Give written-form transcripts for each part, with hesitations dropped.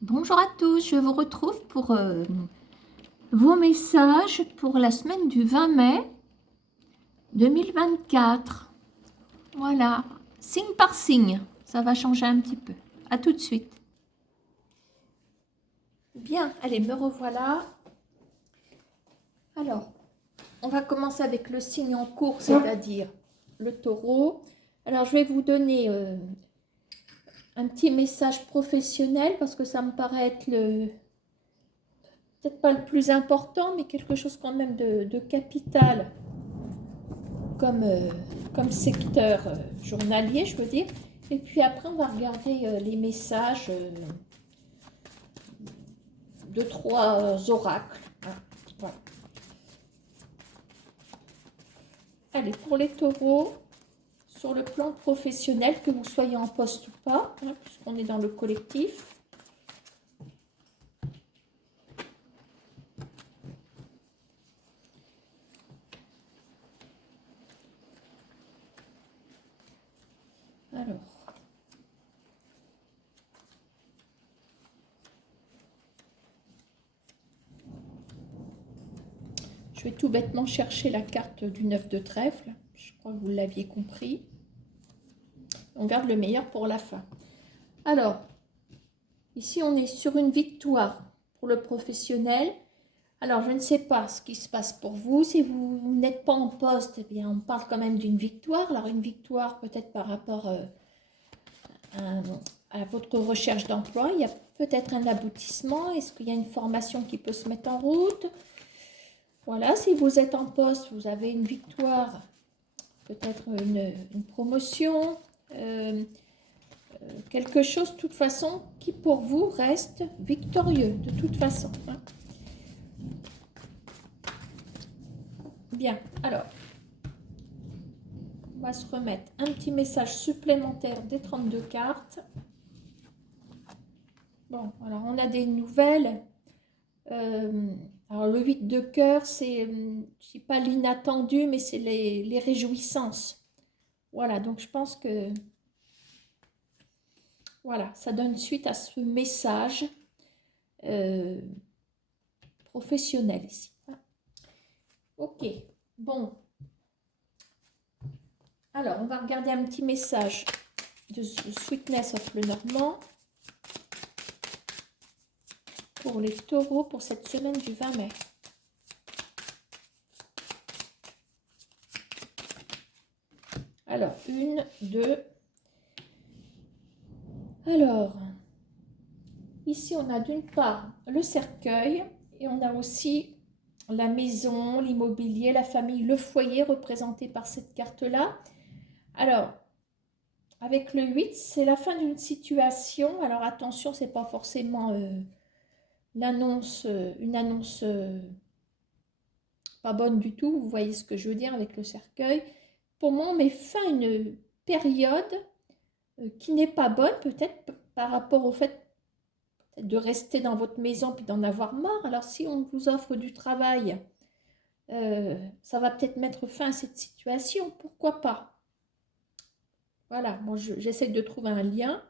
Bonjour à tous, je vous retrouve pour vos messages pour la semaine du 20 mai 2024. Voilà, signe par signe, ça va changer un petit peu. À tout de suite. Bien, allez, me revoilà. Alors, on va commencer avec le signe en cours, c'est-à-dire le taureau. Alors, je vais vous donner un petit message professionnel parce que ça me paraît être peut-être pas le plus important, mais quelque chose quand même de capital comme secteur journalier, je veux dire. Et puis après, on va regarder les messages de trois oracles. Voilà. Allez, pour les taureaux, sur le plan professionnel, que vous soyez en poste ou pas, puisqu'on est dans le collectif. Alors, je vais tout bêtement chercher la carte du 9 de trèfle. Je crois que vous l'aviez compris. On garde le meilleur pour la fin. Alors, ici, on est sur une victoire pour le professionnel. Alors, je ne sais pas ce qui se passe pour vous. Si vous n'êtes pas en poste, eh bien, on parle quand même d'une victoire. Alors, une victoire peut-être par rapport à votre recherche d'emploi. Il y a peut-être un aboutissement. Est-ce qu'il y a une formation qui peut se mettre en route? Voilà, si vous êtes en poste, vous avez une victoire, peut-être une promotion, quelque chose de toute façon qui pour vous reste victorieux de toute façon. Bien, alors, on va se remettre un petit message supplémentaire des 32 cartes. Bon, alors on a des nouvelles. Alors le 8 de cœur, c'est, je ne dis pas l'inattendu, mais c'est les réjouissances. Voilà, donc je pense que voilà, ça donne suite à ce message professionnel ici. Ok, bon. Alors, on va regarder un petit message de Sweetness of Lenormand pour les taureaux pour cette semaine du 20 mai. Alors, une, deux. Alors, ici, on a d'une part le cercueil et on a aussi la maison, l'immobilier, la famille, le foyer représenté par cette carte-là. Alors, avec le 8, c'est la fin d'une situation. Alors, attention, ce n'est pas forcément une annonce pas bonne du tout. Vous voyez ce que je veux dire avec le cercueil. Pour moi, on met fin à une période qui n'est pas bonne, peut-être par rapport au fait de rester dans votre maison puis d'en avoir marre. Alors, si on vous offre du travail, ça va peut-être mettre fin à cette situation. Pourquoi pas? Voilà, moi, j'essaie de trouver un lien.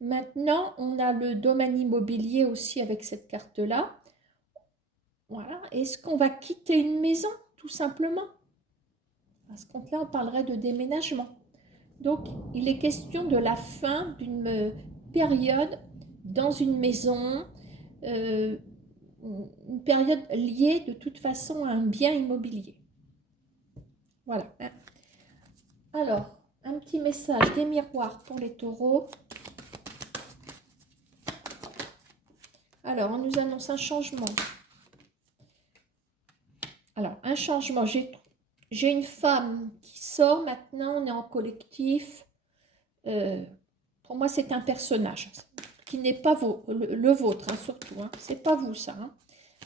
Maintenant, on a le domaine immobilier aussi avec cette carte-là. Voilà. Est-ce qu'on va quitter une maison, tout simplement? À ce compte-là, on parlerait de déménagement. Donc, il est question de la fin d'une période dans une maison, une période liée de toute façon à un bien immobilier. Voilà. Alors, un petit message des miroirs pour les taureaux. Alors, on nous annonce un changement. Alors, un changement. J'ai une femme qui sort maintenant, on est en collectif. Pour moi, c'est un personnage qui n'est pas le vôtre, hein, surtout. Hein. C'est pas vous, ça. Hein.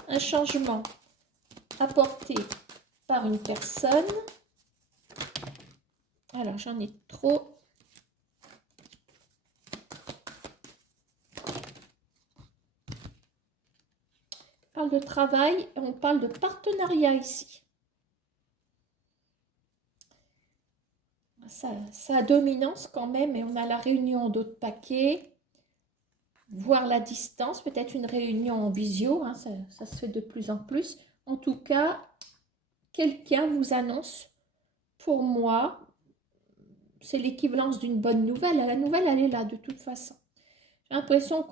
Un changement apporté par une personne. Alors, j'en ai trop. On parle de travail, on parle de partenariat ici. Ça a dominance quand même, et on a la réunion d'autres paquets. voir la distance, peut-être une réunion en visio, hein, ça se fait de plus en plus. En tout cas, quelqu'un vous annonce, pour moi, c'est l'équivalence d'une bonne nouvelle. La nouvelle, elle est là de toute façon. J'ai l'impression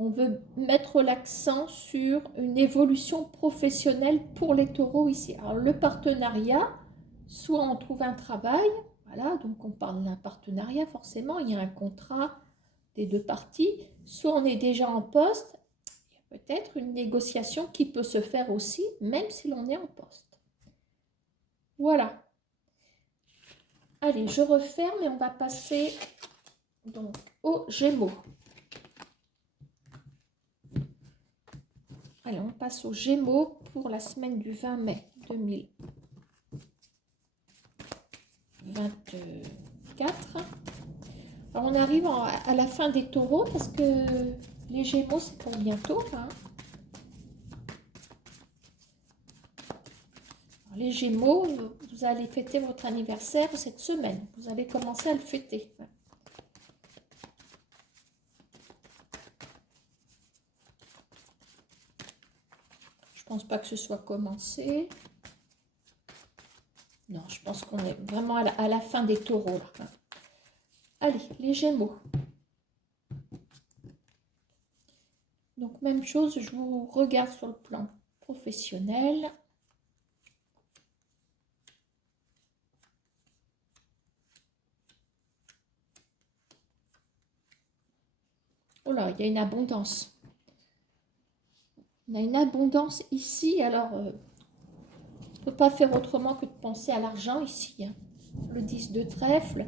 on veut mettre l'accent sur une évolution professionnelle pour les taureaux ici. Alors le partenariat, soit on trouve un travail, voilà, donc on parle d'un partenariat forcément, il y a un contrat des deux parties, soit on est déjà en poste, il y a peut-être une négociation qui peut se faire aussi, même si l'on est en poste. Voilà. Allez, je referme et on va passer donc aux Gémeaux. Allez, on passe aux Gémeaux pour la semaine du 20 mai 2024. Alors, on arrive à la fin des taureaux parce que les Gémeaux, c'est pour bientôt. Hein. Alors, les Gémeaux, vous allez fêter votre anniversaire cette semaine. Vous allez commencer à le fêter. Je pense pas que ce soit commencé. Non, je pense qu'on est vraiment à la fin des taureaux. Là. Allez, les Gémeaux. Donc, même chose, je vous regarde sur le plan professionnel. Oh là, il y a une abondance. On a une abondance ici. Alors, on ne peut pas faire autrement que de penser à l'argent ici. Hein. Le 10 de trèfle.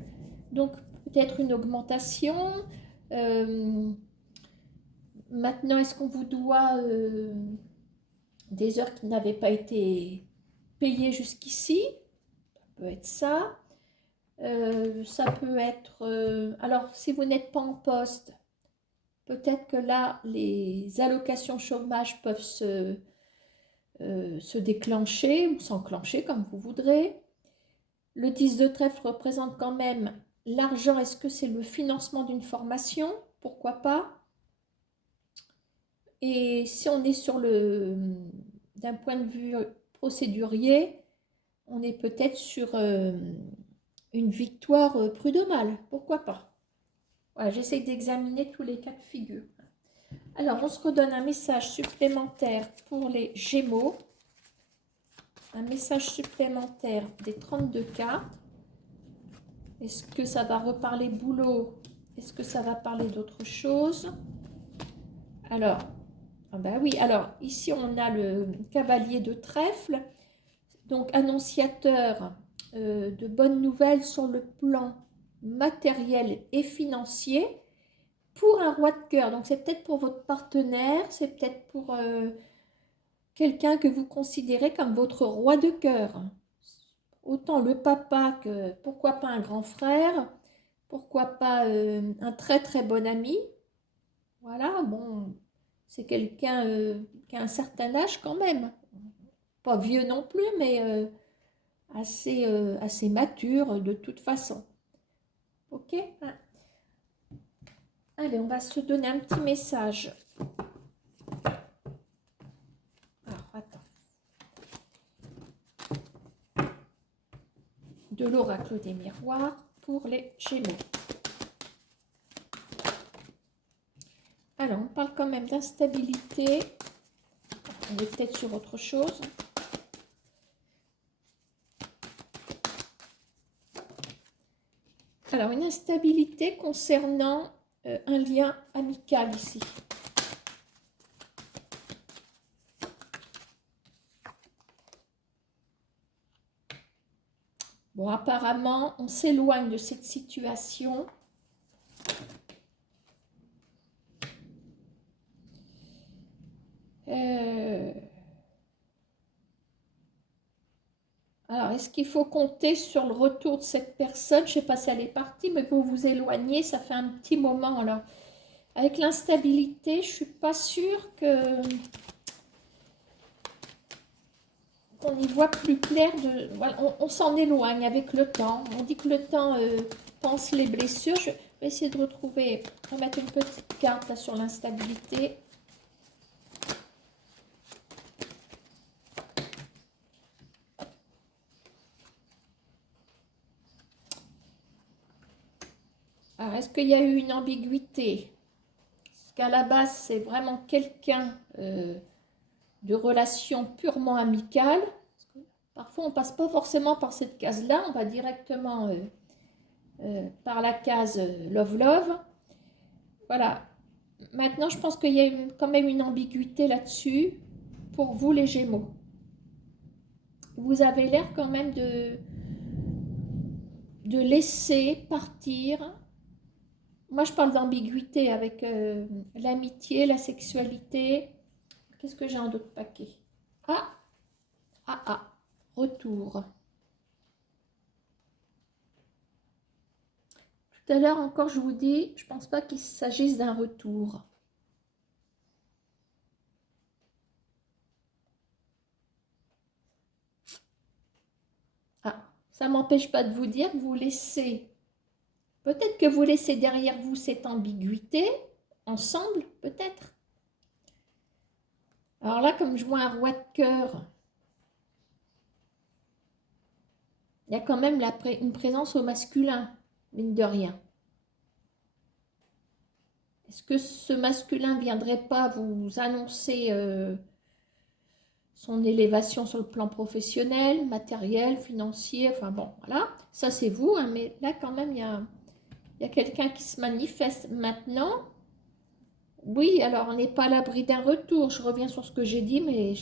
Donc, peut-être une augmentation. Maintenant, est-ce qu'on vous doit des heures qui n'avaient pas été payées jusqu'ici? Ça peut être ça. Ça peut être... alors, si vous n'êtes pas en poste, peut-être que là, les allocations chômage peuvent se déclencher ou s'enclencher comme vous voudrez. Le 10 de trèfle représente quand même l'argent. Est-ce que c'est le financement d'une formation? Pourquoi pas? Et si on est d'un point de vue procédurier, on est peut-être sur une victoire prud'homale. Pourquoi pas? Voilà, j'essaie d'examiner tous les cas de figure. Alors, on se redonne un message supplémentaire pour les Gémeaux. Un message supplémentaire des 32 cartes. Est-ce que ça va reparler boulot? Est-ce que ça va parler d'autre chose? Alors, ah ben oui, alors ici on a le cavalier de trèfle, donc annonciateur de bonnes nouvelles sur le plan matériel et financier pour un roi de cœur. Donc c'est peut-être pour votre partenaire, c'est peut-être pour quelqu'un que vous considérez comme votre roi de cœur. Autant le papa que pourquoi pas un grand frère, pourquoi pas un très très bon ami. Voilà, bon, c'est quelqu'un qui a un certain âge quand même. Pas vieux non plus, mais assez mature de toute façon. Ok? Allez, on va se donner un petit message. Alors, attends. De l'oracle des miroirs pour les Gémeaux. Alors, on parle quand même d'instabilité. On est peut-être sur autre chose. Alors, une instabilité concernant un lien amical ici. Bon, apparemment, on s'éloigne de cette situation. Alors, est-ce qu'il faut compter sur le retour de cette personne? Je ne sais pas si elle est partie, mais vous vous éloignez, ça fait un petit moment. Alors, avec l'instabilité, je ne suis pas sûre qu'on y voit plus clair. Voilà, on s'en éloigne avec le temps. On dit que le temps pense les blessures. vais essayer de retrouver, remettre une petite carte là sur l'instabilité. Alors, est-ce qu'il y a eu une ambiguïté? Parce qu'à la base, c'est vraiment quelqu'un de relation purement amicale. Parfois, on ne passe pas forcément par cette case-là, on va directement par la case Love Love. Voilà. Maintenant, je pense qu'il y a quand même une ambiguïté là-dessus pour vous, les Gémeaux. Vous avez l'air quand même de laisser partir. Moi, je parle d'ambiguïté avec l'amitié, la sexualité. Qu'est-ce que j'ai en d'autres paquets? Retour. Tout à l'heure encore, je vous dis, je ne pense pas qu'il s'agisse d'un retour. Ça ne m'empêche pas de vous dire que vous laissez, peut-être que vous laissez derrière vous cette ambiguïté, ensemble, peut-être. Alors là, comme je vois un roi de cœur, il y a quand même une présence au masculin, mine de rien. Est-ce que ce masculin ne viendrait pas vous annoncer son élévation sur le plan professionnel, matériel, financier, enfin bon, voilà. Ça, c'est vous, hein, mais là, quand même, il y a quelqu'un qui se manifeste maintenant. Oui, alors on n'est pas à l'abri d'un retour. Je reviens sur ce que j'ai dit, mais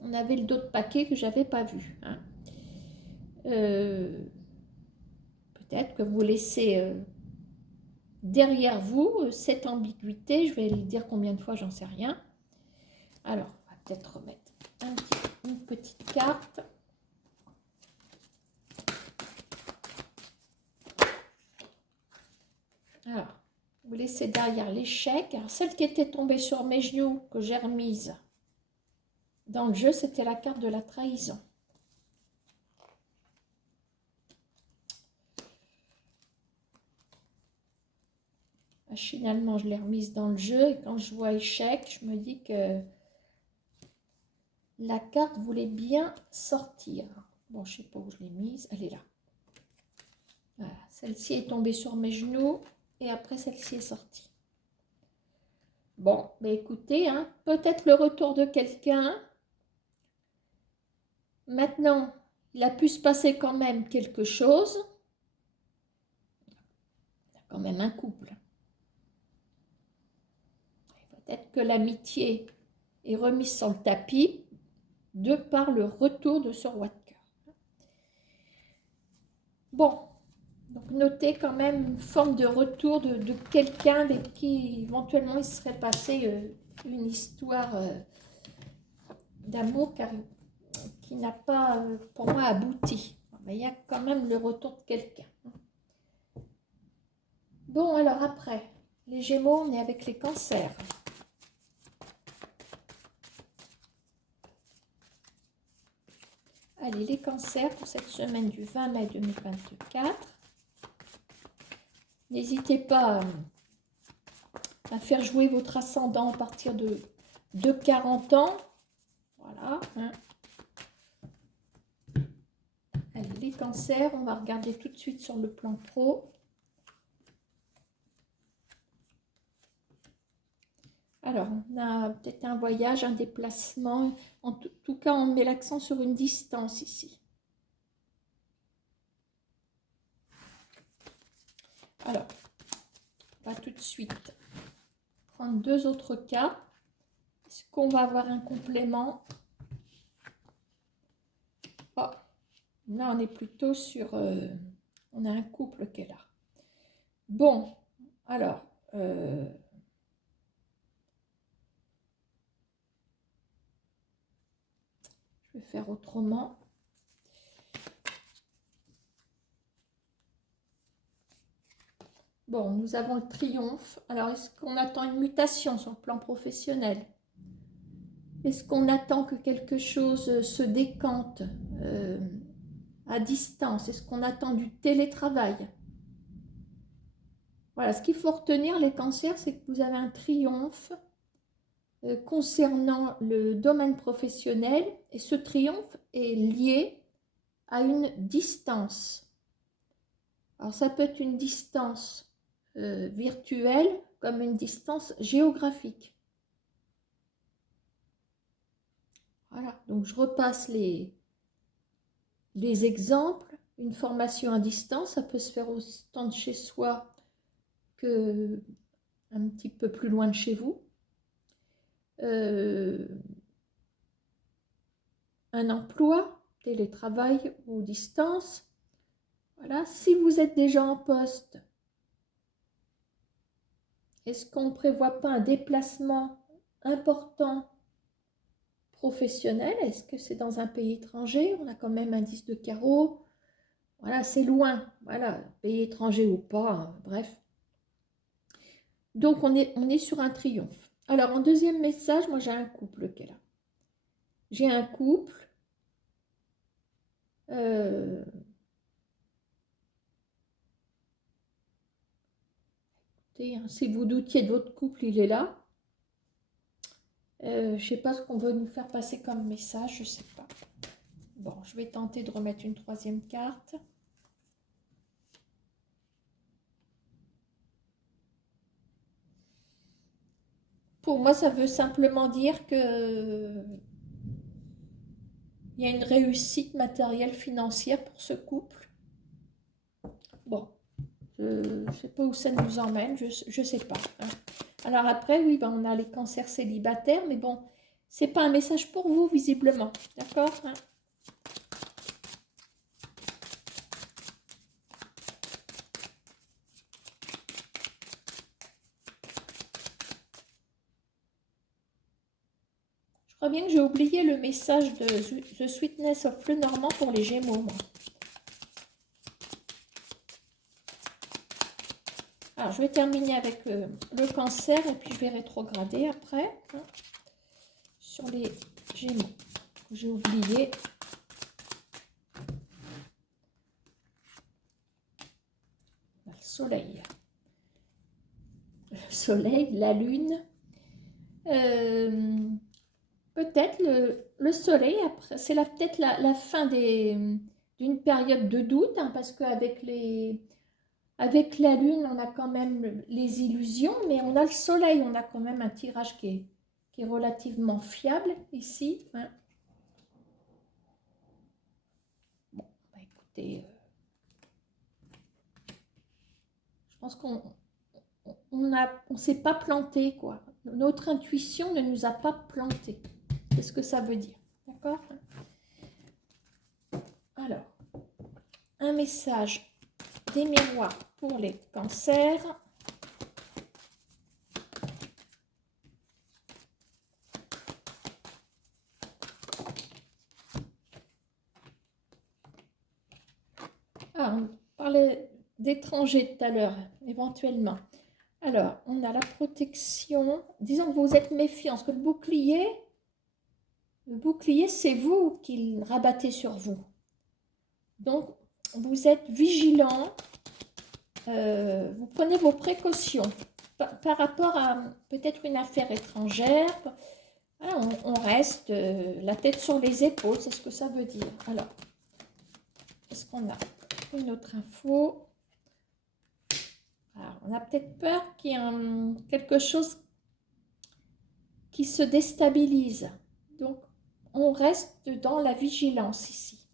on avait d'autres paquets que je n'avais pas vus. Hein. Peut-être que vous laissez derrière vous cette ambiguïté. Je vais le dire combien de fois, j'en sais rien. Alors, on va peut-être remettre une petite carte. Alors, vous laissez derrière l'échec. Alors, celle qui était tombée sur mes genoux, que j'ai remise dans le jeu, c'était la carte de la trahison. Finalement, je l'ai remise dans le jeu et quand je vois échec, je me dis que la carte voulait bien sortir. Bon, je ne sais pas où je l'ai mise. Elle est là. Voilà. Celle-ci est tombée sur mes genoux et après celle-ci est sortie. Bon, mais écoutez, hein, peut-être le retour de quelqu'un. Maintenant, il a pu se passer quand même quelque chose. Il y a quand même un couple. Peut-être que l'amitié est remise sur le tapis de par le retour de ce roi de cœur. Bon, donc notez quand même une forme de retour de quelqu'un avec qui éventuellement il serait passé une histoire d'amour qui n'a pas, pour moi, abouti. Mais il y a quand même le retour de quelqu'un. Bon, alors après, les Gémeaux, on est avec les Cancers. Allez, les Cancers pour cette semaine du 20 mai 2024. N'hésitez pas à faire jouer votre ascendant à partir de 40 ans. Voilà. Hein. Allez, les Cancers, on va regarder tout de suite sur le plan pro. Alors, on a peut-être un voyage, un déplacement. En tout cas, on met l'accent sur une distance ici. Alors, on va tout de suite prendre deux autres cas. Est-ce qu'on va avoir un complément? Oh, là, on est plutôt sur... on a un couple qui est là. Bon, alors... je vais faire autrement. Bon, nous avons le triomphe. Alors, est-ce qu'on attend une mutation sur le plan professionnel? Est-ce qu'on attend que quelque chose se décante à distance? Est-ce qu'on attend du télétravail? Voilà, ce qu'il faut retenir, les cancers, c'est que vous avez un triomphe concernant le domaine professionnel et ce triomphe est lié à une distance. Alors ça peut être une distance virtuelle comme une distance géographique. Voilà, donc je repasse les exemples. Une formation à distance, ça peut se faire autant de chez soi que un petit peu plus loin de chez vous. Un emploi, télétravail ou distance. Voilà, si vous êtes déjà en poste, est-ce qu'on ne prévoit pas un déplacement important professionnel? Est-ce que c'est dans un pays étranger? On a quand même un 10 de carreau. Voilà, c'est loin. Voilà, pays étranger ou pas, hein, bref. Donc, on est sur un triomphe. Alors, en deuxième message, moi, j'ai un couple qui est là. J'ai un couple. Si vous doutiez de votre couple, il est là. Je ne sais pas ce qu'on veut nous faire passer comme message, je ne sais pas. Bon, je vais tenter de remettre une troisième carte. Pour moi, ça veut simplement dire que il y a une réussite matérielle financière pour ce couple. Bon, je ne sais pas où ça nous emmène, je ne sais pas. Hein. Alors après, oui, ben on a les cancers célibataires, mais bon, c'est pas un message pour vous, visiblement. D'accord, hein. Je crois bien que j'ai oublié le message de The Sweetness of Lenormand pour les Gémeaux, moi. Alors, je vais terminer avec le cancer et puis je vais rétrograder après, hein, sur les Gémeaux. J'ai oublié. Le soleil. Le soleil, la lune. Peut-être le soleil, après, c'est peut-être la fin d'une période de doute, hein, parce qu'avec avec la lune, on a quand même les illusions, mais on a le soleil, on a quand même un tirage qui est relativement fiable ici. Hein. Bon, bah écoutez, je pense qu'on on s'est pas planté, quoi. Notre intuition ne nous a pas planté. C'est ce que ça veut dire. D'accord? Alors, un message des miroirs pour les cancers. Ah, on parlait d'étrangers tout à l'heure, éventuellement. Alors, on a la protection. Disons que vous êtes méfiant, parce que le bouclier, c'est vous qui le rabattez sur vous. Donc, vous êtes vigilant, vous prenez vos précautions par rapport à peut-être une affaire étrangère. Voilà, on reste la tête sur les épaules, c'est ce que ça veut dire. Alors, qu'est-ce qu'on a? Une autre info. Alors, on a peut-être peur qu'il y ait quelque chose qui se déstabilise. Donc, on reste dans la vigilance ici.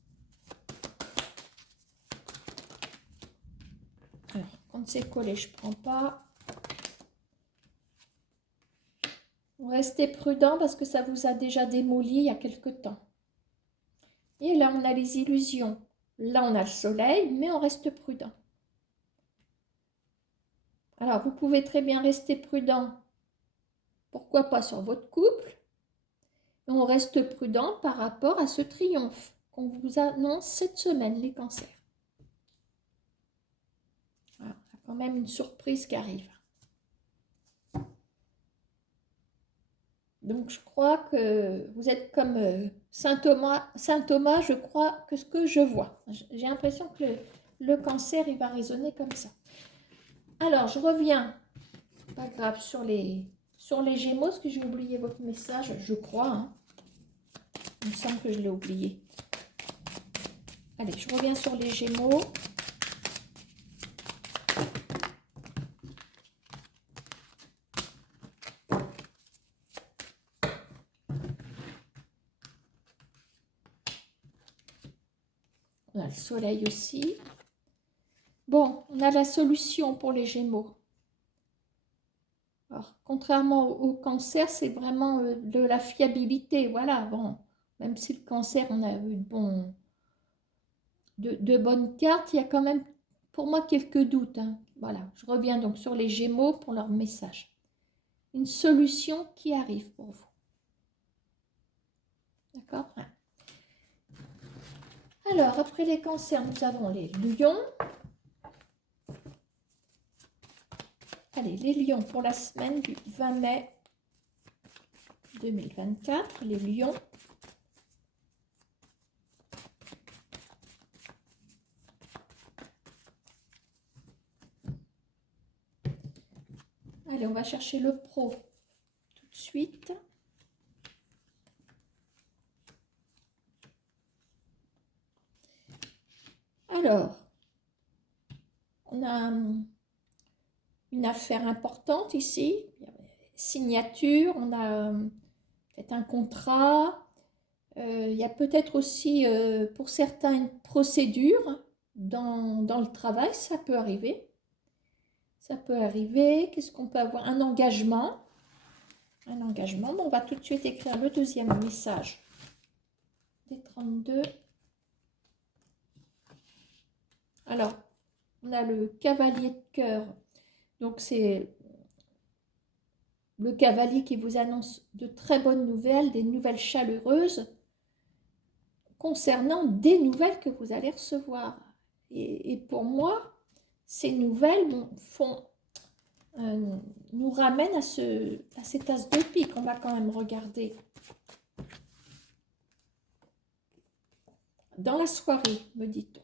Alors, quand c'est collé, je ne prends pas. Restez prudent parce que ça vous a déjà démoli il y a quelque temps. Et là, on a les illusions. Là, on a le soleil, mais on reste prudent. Alors, vous pouvez très bien rester prudent. Pourquoi pas sur votre couple? On reste prudent par rapport à ce triomphe qu'on vous annonce cette semaine, les cancers. Voilà, il y a quand même une surprise qui arrive. Donc, je crois que vous êtes comme Saint Thomas. Saint Thomas, je crois que ce que je vois. J'ai l'impression que le cancer, il va résonner comme ça. Alors, je reviens, pas grave, sur les Gémeaux, parce que j'ai oublié votre message, je crois. Hein. Il me semble que je l'ai oublié. Allez, je reviens sur les Gémeaux. On a le soleil aussi. Bon, on a la solution pour les Gémeaux. Alors, contrairement au cancer, c'est vraiment de la fiabilité. Voilà, bon, même si le cancer, on a eu de bonnes cartes, il y a quand même, pour moi, quelques doutes. Hein. Voilà, je reviens donc sur les Gémeaux pour leur message. Une solution qui arrive pour vous. D'accord? Ouais. Alors, après les cancers, nous avons les lions. Allez, les lions pour la semaine du 20 mai 2024. Les lions. Allez, on va chercher le pro tout de suite. Alors, on a une affaire importante ici. Signature, on a peut-être un contrat. Il y a peut-être aussi, pour certains, une procédure dans le travail. Ça peut arriver. Ça peut arriver. Qu'est-ce qu'on peut avoir? Un engagement. Un engagement. Bon, on va tout de suite écrire le deuxième message des 32. Alors, on a le cavalier de cœur. Donc, c'est le cavalier qui vous annonce de très bonnes nouvelles, des nouvelles chaleureuses concernant des nouvelles que vous allez recevoir. Et pour moi, ces nouvelles nous ramènent à cet as de pique. On va quand même regarder. Dans la soirée, me dit-on.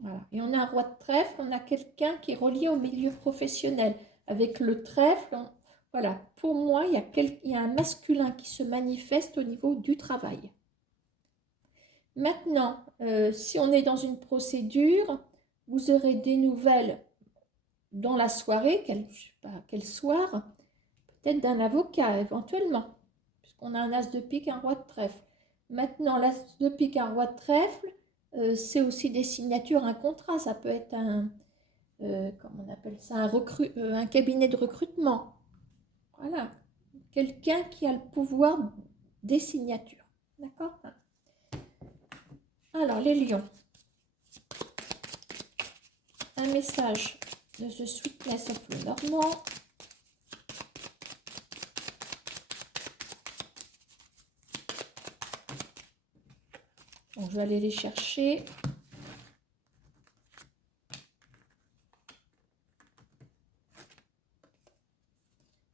Voilà. Et on a un roi de trèfle, on a quelqu'un qui est relié au milieu professionnel. Avec le trèfle, voilà, pour moi, il y a un masculin qui se manifeste au niveau du travail. Maintenant, si on est dans une procédure, vous aurez des nouvelles dans la soirée, quel soir, peut-être d'un avocat éventuellement, puisqu'on a un as de pique, un roi de trèfle. Maintenant, l'as de pique, un roi de trèfle, c'est aussi des signatures, un contrat, ça peut être comment on appelle ça, un cabinet de recrutement. Voilà, quelqu'un qui a le pouvoir des signatures. D'accord? Alors, les lions. Un message de The Sweetness of le Normand. Donc, je vais aller les chercher.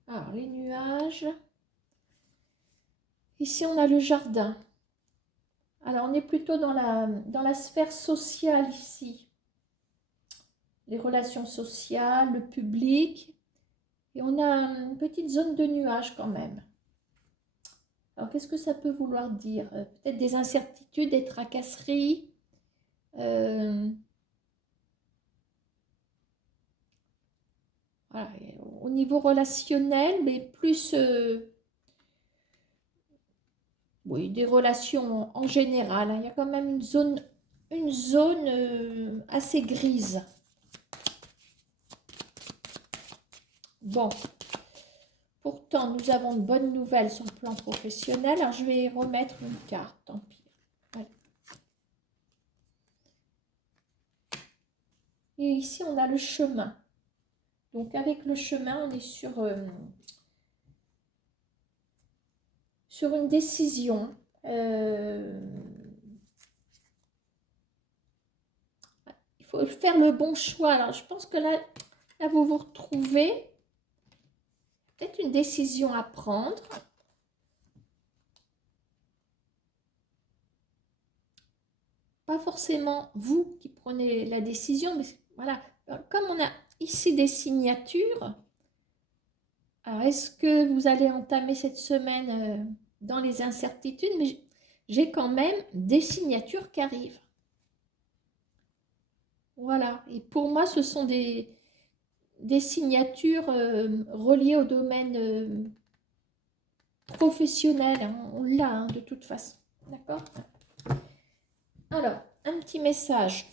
Alors, les nuages. Ici, on a le jardin. Alors, on est plutôt dans la sphère sociale ici. Les relations sociales, le public. Et on a une petite zone de nuages quand même. Alors, qu'est-ce que ça peut vouloir dire? Peut-être des incertitudes, des tracasseries. Voilà. Au niveau relationnel, mais plus... oui, des relations en général. Hein. Il y a quand même une zone assez grise. Bon. Pourtant, nous avons de bonnes nouvelles sur le plan professionnel. Alors, je vais remettre une carte, tant pis. Voilà. Et ici, on a le chemin. Donc, avec le chemin, on est sur une décision. Il faut faire le bon choix. Alors, je pense que là vous vous retrouvez. Peut-être une décision à prendre. pas forcément vous qui prenez la décision, mais voilà, comme on a ici des signatures, alors est-ce que vous allez entamer cette semaine dans les incertitudes, mais j'ai quand même des signatures qui arrivent. Voilà, et pour moi, ce sont des signatures reliées au domaine professionnel, hein. On l'a hein, de toute façon, d'accord? Alors, un petit message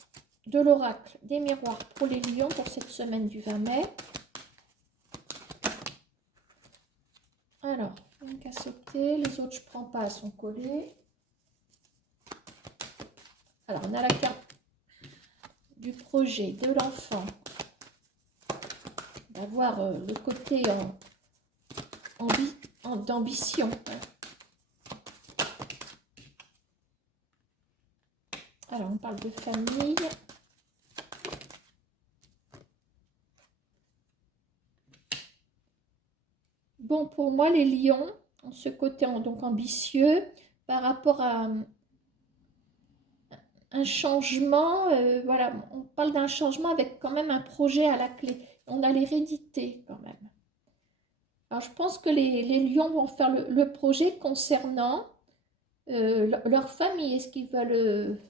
de l'oracle des miroirs pour les lions pour cette semaine du 20 mai. Alors, une qu'à sauter, les autres je ne prends pas, elles sont collées. Alors, on a la carte du projet de l'enfant, d'avoir le côté d'ambition. Alors, on parle de famille. Bon, pour moi, les lions ont ce côté donc ambitieux par rapport à un changement. Voilà, on parle d'un changement avec quand même un projet à la clé. On a l'hérédité quand même. Alors, je pense que les lions vont faire le projet concernant leur famille. Est-ce qu'ils veulent,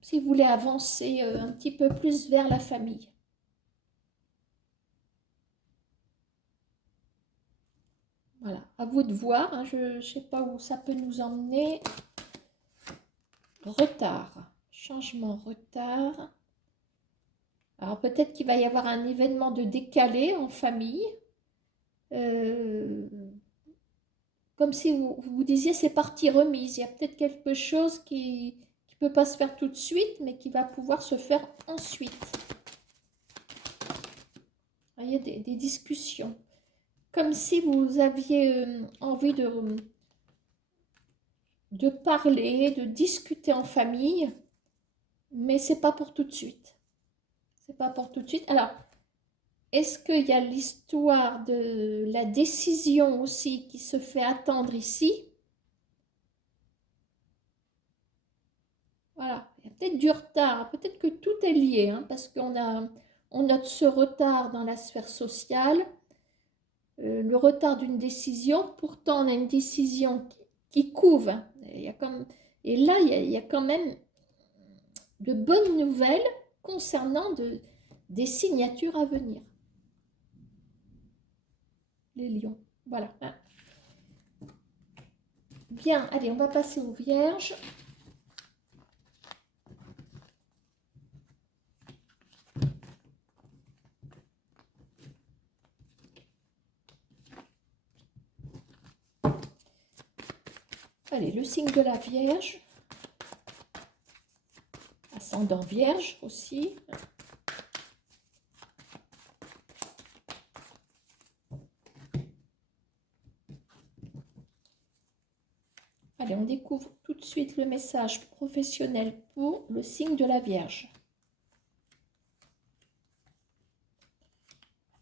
s'ils voulaient avancer un petit peu plus vers la famille? Voilà, à vous de voir. Hein, je ne sais pas où ça peut nous emmener. Retard, changement, retard. Alors peut-être qu'il va y avoir un événement de décalé en famille. Comme si vous disiez c'est partie remise. Il y a peut-être quelque chose qui ne peut pas se faire tout de suite, mais qui va pouvoir se faire ensuite. Il y a des discussions. Comme si vous aviez envie de parler, de discuter en famille, mais c'est pas pour tout de suite. C'est pas pour tout de suite. Alors, est-ce qu'il y a l'histoire de la décision aussi qui se fait attendre ici? Voilà, il y a peut-être du retard, peut-être que tout est lié, hein, parce on note ce retard dans la sphère sociale, le retard d'une décision, pourtant on a une décision qui couve, hein. Et là, il y a quand même de bonnes nouvelles concernant des signatures à venir. Les lions, voilà. Bien, allez, on va passer aux vierges. Allez, le signe de la Vierge. Ascendant Vierge aussi. Allez, on découvre tout de suite le message professionnel pour le signe de la Vierge.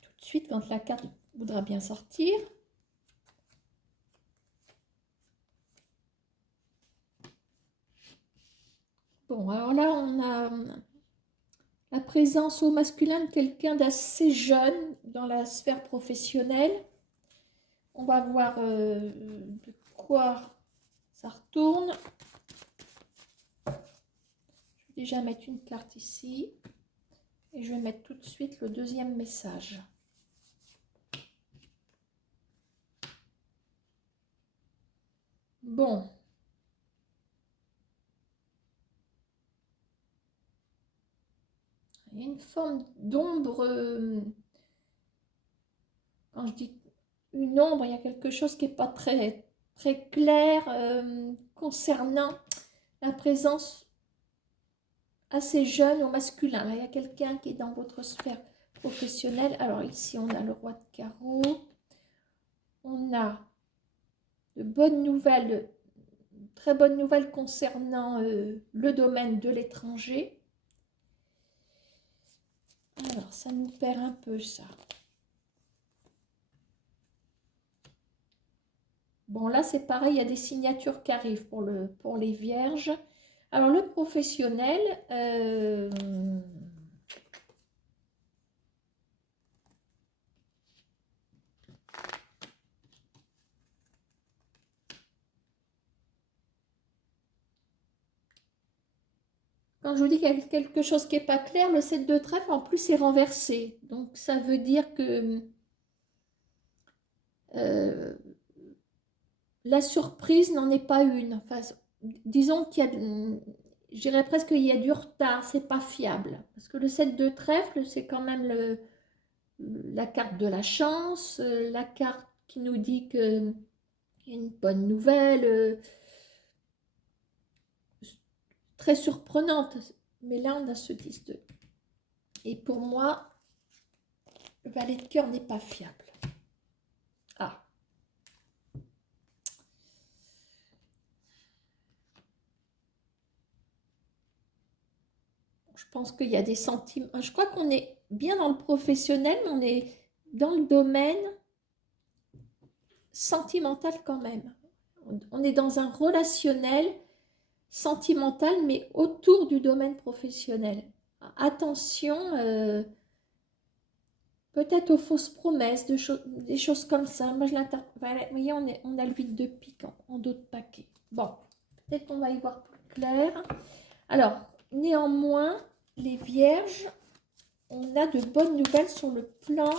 Tout de suite, quand la carte voudra bien sortir. Bon, alors là, on a la présence au masculin de quelqu'un d'assez jeune dans la sphère professionnelle. On va voir de quoi ça retourne. Je vais déjà mettre une carte ici. Et je vais mettre tout de suite le deuxième message. Bon. Il y a une forme d'ombre. Quand je dis une ombre, il y a quelque chose qui n'est pas très, très clair concernant la présence assez jeune au masculin. Là, il y a quelqu'un qui est dans votre sphère professionnelle. Alors ici, on a le roi de carreau. On a de bonnes nouvelles, très bonnes nouvelles concernant le domaine de l'étranger. Alors, ça nous perd un peu ça. Bon, là, c'est pareil, il y a des signatures qui arrivent pour les vierges. Alors, le professionnel, quand je vous dis qu'il y a quelque chose qui n'est pas clair, le 7 de trèfle, en plus, est renversé. Donc, ça veut dire que euh, la surprise n'en est pas une. Enfin, disons qu'il y a, je dirais presque qu'il y a du retard, c'est pas fiable. Parce que le 7 de trèfle, c'est quand même la carte de la chance, la carte qui nous dit qu'il y a une bonne nouvelle, très surprenante. Mais là, on a ce 10 de. Et pour moi, le valet de cœur n'est pas fiable. Ah. Je pense qu'il y a des sentiments. Je crois qu'on est bien dans le professionnel, mais on est dans le domaine sentimental quand même. On est dans un relationnel sentimental, mais autour du domaine professionnel. Attention, peut-être aux fausses promesses, des choses comme ça. Moi, je l'interprète. Vous voyez, on a le 8 de pique en dos de paquet. Bon, peut-être qu'on va y voir plus clair. Alors, néanmoins, les vierges, on a de bonnes nouvelles sur le plan.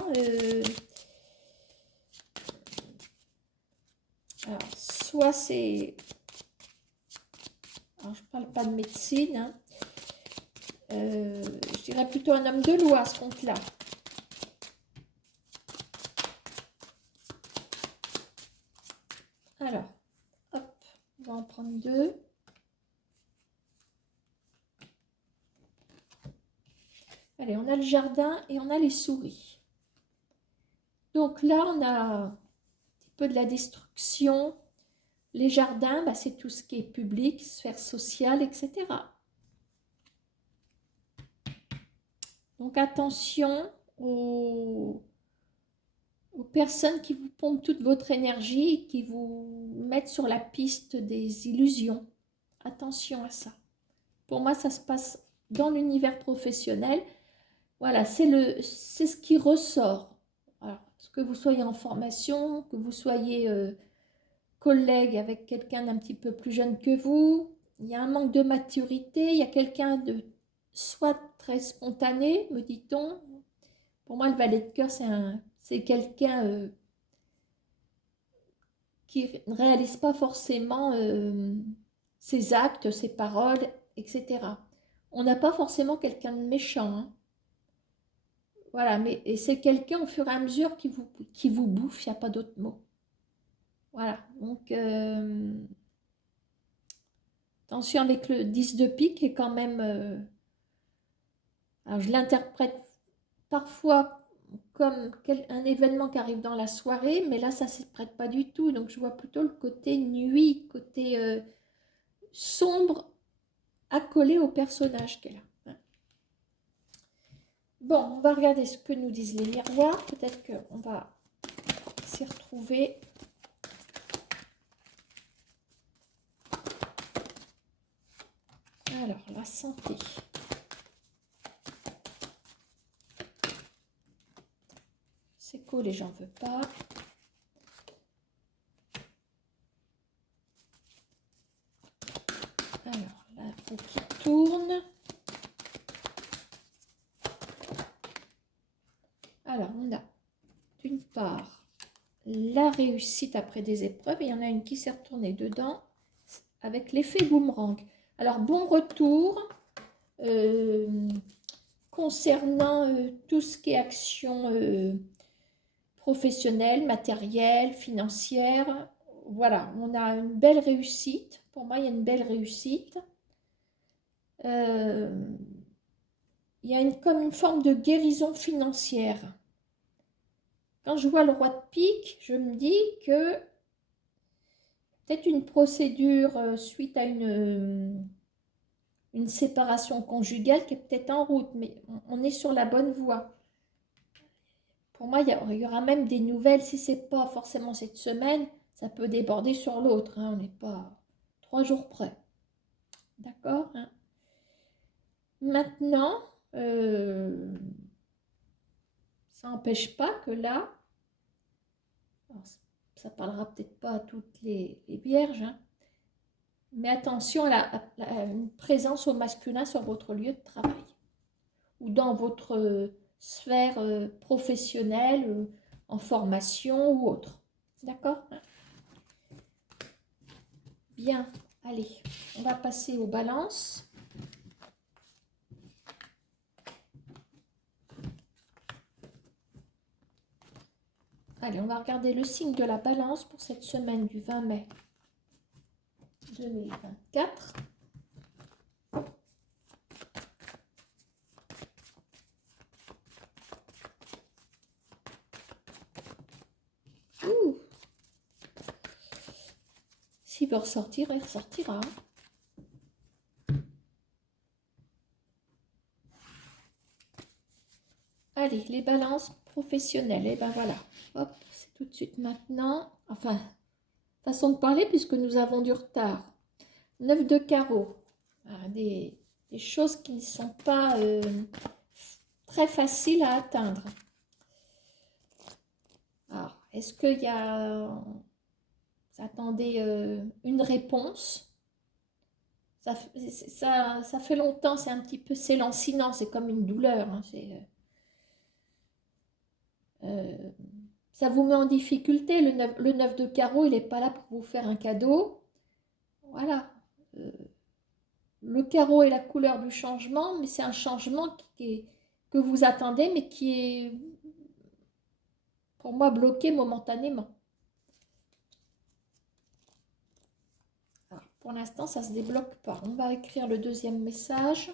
Alors, soit c'est. Alors, je ne parle pas de médecine. Hein. Je dirais plutôt un homme de loi à ce compte-là. Alors, hop, on va en prendre deux. Allez, on a le jardin et on a les souris. Donc là, on a un petit peu de la destruction. Les jardins, bah, c'est tout ce qui est public, sphère sociale, etc. Donc attention aux personnes qui vous pompent toute votre énergie et qui vous mettent sur la piste des illusions. Attention à ça. Pour moi, ça se passe dans l'univers professionnel. Voilà, c'est ce qui ressort. Alors, que vous soyez en formation, que vous soyez collègue avec quelqu'un d'un petit peu plus jeune que vous, il y a un manque de maturité, il y a quelqu'un de soit très spontané, me dit-on. Pour moi, le valet de cœur, c'est quelqu'un qui ne réalise pas forcément ses actes, ses paroles, etc. On n'a pas forcément quelqu'un de méchant, hein. Voilà, mais et c'est quelqu'un au fur et à mesure qui vous bouffe, il n'y a pas d'autre mot. Voilà, donc attention avec le 10 de pique qui est quand même... alors je l'interprète parfois comme un événement qui arrive dans la soirée, mais là ça ne s'y prête pas du tout, donc je vois plutôt le côté nuit, côté sombre accolé au personnage qu'elle a. Bon, on va regarder ce que nous disent les miroirs. Peut-être qu'on va s'y retrouver. Alors, la santé. C'est cool et j'en veux pas. Alors, la roue qui tourne. Alors, on a d'une part la réussite après des épreuves et il y en a une qui s'est retournée dedans avec l'effet boomerang. Alors, bon retour concernant tout ce qui est action professionnelle, matérielle, financière. Voilà, on a une belle réussite. Pour moi, il y a une belle réussite. Il y a comme une forme de guérison financière. Quand je vois le roi de pique, je me dis que peut-être une procédure suite à une séparation conjugale qui est peut-être en route, mais on est sur la bonne voie. Pour moi, il y aura même des nouvelles, si ce n'est pas forcément cette semaine, ça peut déborder sur l'autre, hein, on n'est pas 3 jours près. D'accord, hein. Maintenant, ça n'empêche pas que là, alors, ça ne parlera peut-être pas à toutes les vierges, hein, mais attention à une présence au masculin sur votre lieu de travail ou dans votre sphère professionnelle, en formation ou autre. D'accord? Bien, allez, on va passer aux balances. Allez, on va regarder le signe de la balance pour cette semaine du 20 mai 2024. Ouh. S'il veut ressortir, il ressortira. Allez, les balances professionnelles. Et ben voilà, hop, c'est tout de suite maintenant. Enfin, façon de parler puisque nous avons du retard. 9 de carreau. Des choses qui ne sont pas très faciles à atteindre. Alors, est-ce qu'il y a... Vous attendez une réponse? Ça fait longtemps, c'est un petit peu... C'est lancinant, c'est comme une douleur. Hein, ça vous met en difficulté. Le 9 de carreau, il n'est pas là pour vous faire un cadeau. Voilà. Le carreau est la couleur du changement, mais c'est un changement que vous attendez, mais qui est, pour moi, bloqué momentanément. Alors, pour l'instant, ça ne se débloque pas. On va écrire le deuxième message.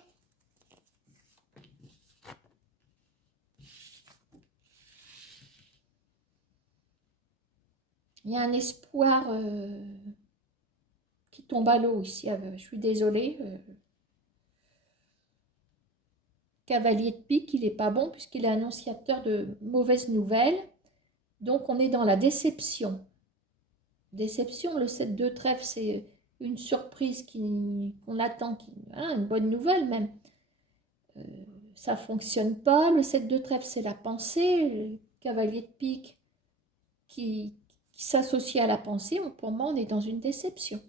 Il y a un espoir qui tombe à l'eau ici. Je suis désolée. Cavalier de pique, il n'est pas bon puisqu'il est annonciateur de mauvaises nouvelles. Donc, on est dans la déception. Déception, le 7 de trèfle, c'est une surprise qu'on attend, une bonne nouvelle même. Ça ne fonctionne pas. Le 7 de trèfle, c'est la pensée. Le cavalier de pique qui s'associe à la pensée. Pour moi, on est dans une déception.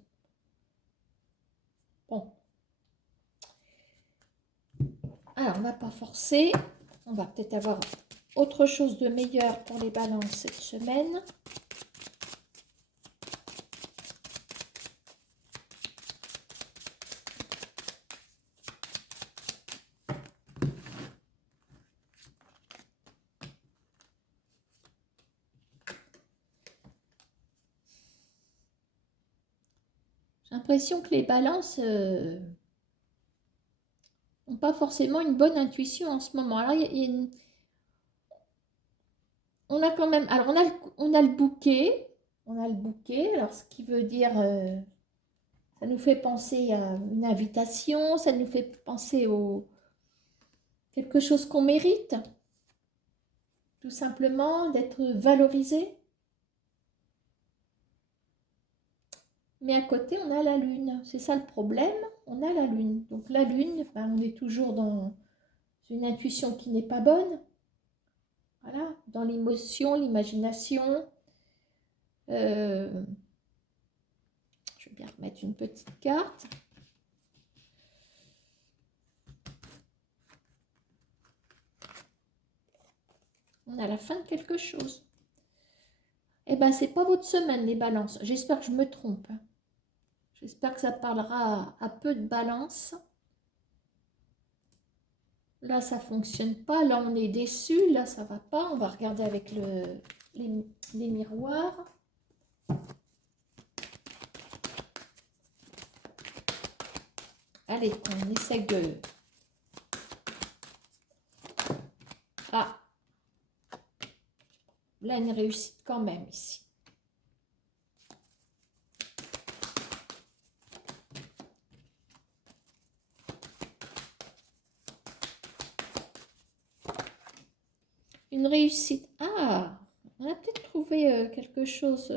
Bon. Alors, on ne va pas forcer. On va peut-être avoir autre chose de meilleur pour les balances cette semaine. J'ai l'impression que les balances n'ont pas forcément une bonne intuition en ce moment. Alors, on a quand même... Alors, on a le bouquet. On a le bouquet. Alors, ce qui veut dire... ça nous fait penser à une invitation. Ça nous fait penser au... quelque chose qu'on mérite. Tout simplement, d'être valorisé. Mais à côté, on a la lune. C'est ça le problème. On a la lune. Donc la lune, ben, on est toujours dans une intuition qui n'est pas bonne. Voilà, dans l'émotion, l'imagination. Je vais bien remettre une petite carte. On a la fin de quelque chose. Eh bien, ce n'est pas votre semaine, les balances. J'espère que je me trompe. J'espère que ça parlera à peu de balance. Là, ça ne fonctionne pas. Là, on est déçu. Là, ça ne va pas. On va regarder avec les miroirs. Allez, on essaie de... Ah, là, une réussite quand même ici. Une réussite. Ah, on a peut-être trouvé quelque chose.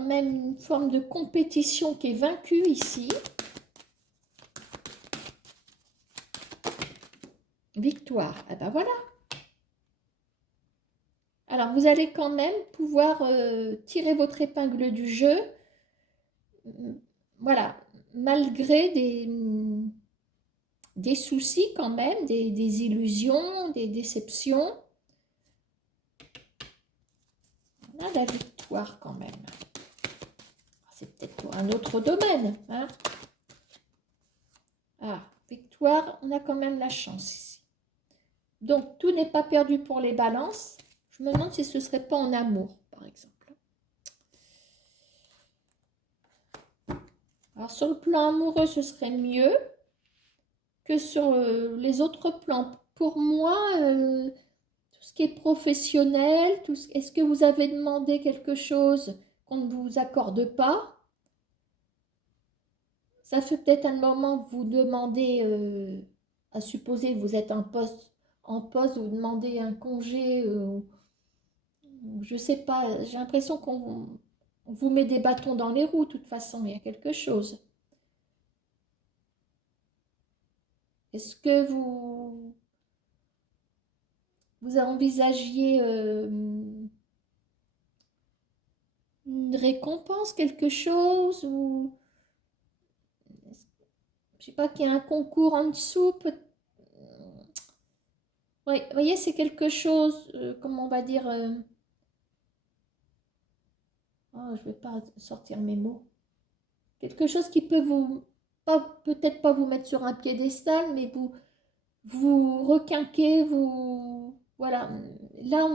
quand même une forme de compétition qui est vaincue ici. Victoire. Eh ben voilà. Alors, vous allez quand même pouvoir tirer votre épingle du jeu. Voilà. Malgré des soucis quand même, des illusions, des déceptions. On a la victoire quand même. C'est peut-être pour un autre domaine. Hein. Ah, victoire, on a quand même la chance ici. Donc, tout n'est pas perdu pour les balances. Je me demande si ce ne serait pas en amour, par exemple. Alors, sur le plan amoureux, ce serait mieux que sur les autres plans. Pour moi, tout ce qui est professionnel, est-ce que vous avez demandé quelque chose qu'on ne vous accorde pas? Ça fait peut-être un moment que vous demandez, à supposer que vous êtes en poste, vous demandez un congé, je ne sais pas, j'ai l'impression qu'on vous met des bâtons dans les roues, de toute façon, il y a quelque chose. Est-ce que vous envisagiez une récompense, quelque chose, ou je sais pas, qu'il y a un concours en dessous, oui, vous voyez, c'est quelque chose, comment on va dire, oh, je vais pas sortir mes mots, quelque chose qui peut peut-être pas vous mettre sur un piédestal, mais vous requinquer, voilà, là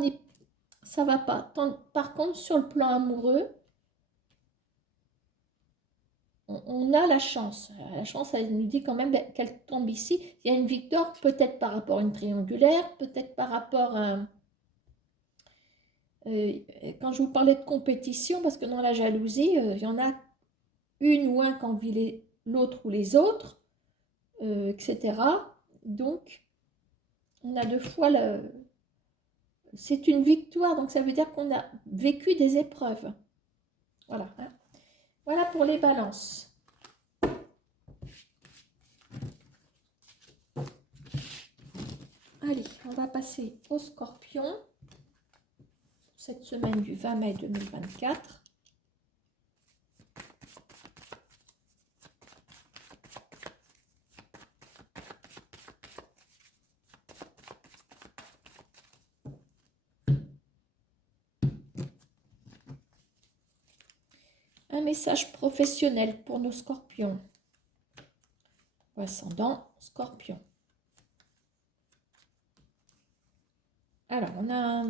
ça va pas. Par contre, sur le plan amoureux, on a la chance. La chance, elle nous dit quand même qu'elle tombe ici. Il y a une victoire, peut-être par rapport à une triangulaire, peut-être par rapport à... quand je vous parlais de compétition, parce que dans la jalousie, il y en a une ou un qui envie l'autre ou les autres, etc. Donc, on a deux fois c'est une victoire, donc ça veut dire qu'on a vécu des épreuves. Voilà. Hein. Voilà pour les balances. Allez, on va passer au Scorpion. Cette semaine du 20 mai 2024. Un message professionnel pour nos scorpions. Ascendant Scorpion. Alors, on a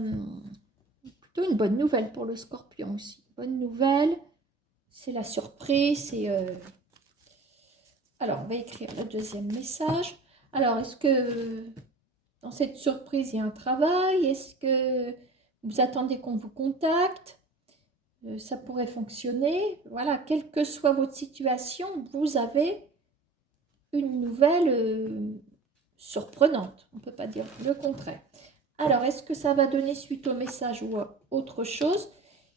plutôt une bonne nouvelle pour le Scorpion aussi. Bonne nouvelle, c'est la surprise. Alors, on va écrire le deuxième message. Alors, est-ce que dans cette surprise, il y a un travail? Est-ce que vous attendez qu'on vous contacte? Ça pourrait fonctionner. Voilà, quelle que soit votre situation, vous avez une nouvelle surprenante. On ne peut pas dire le contraire. Alors, est-ce que ça va donner suite au message ou à autre chose?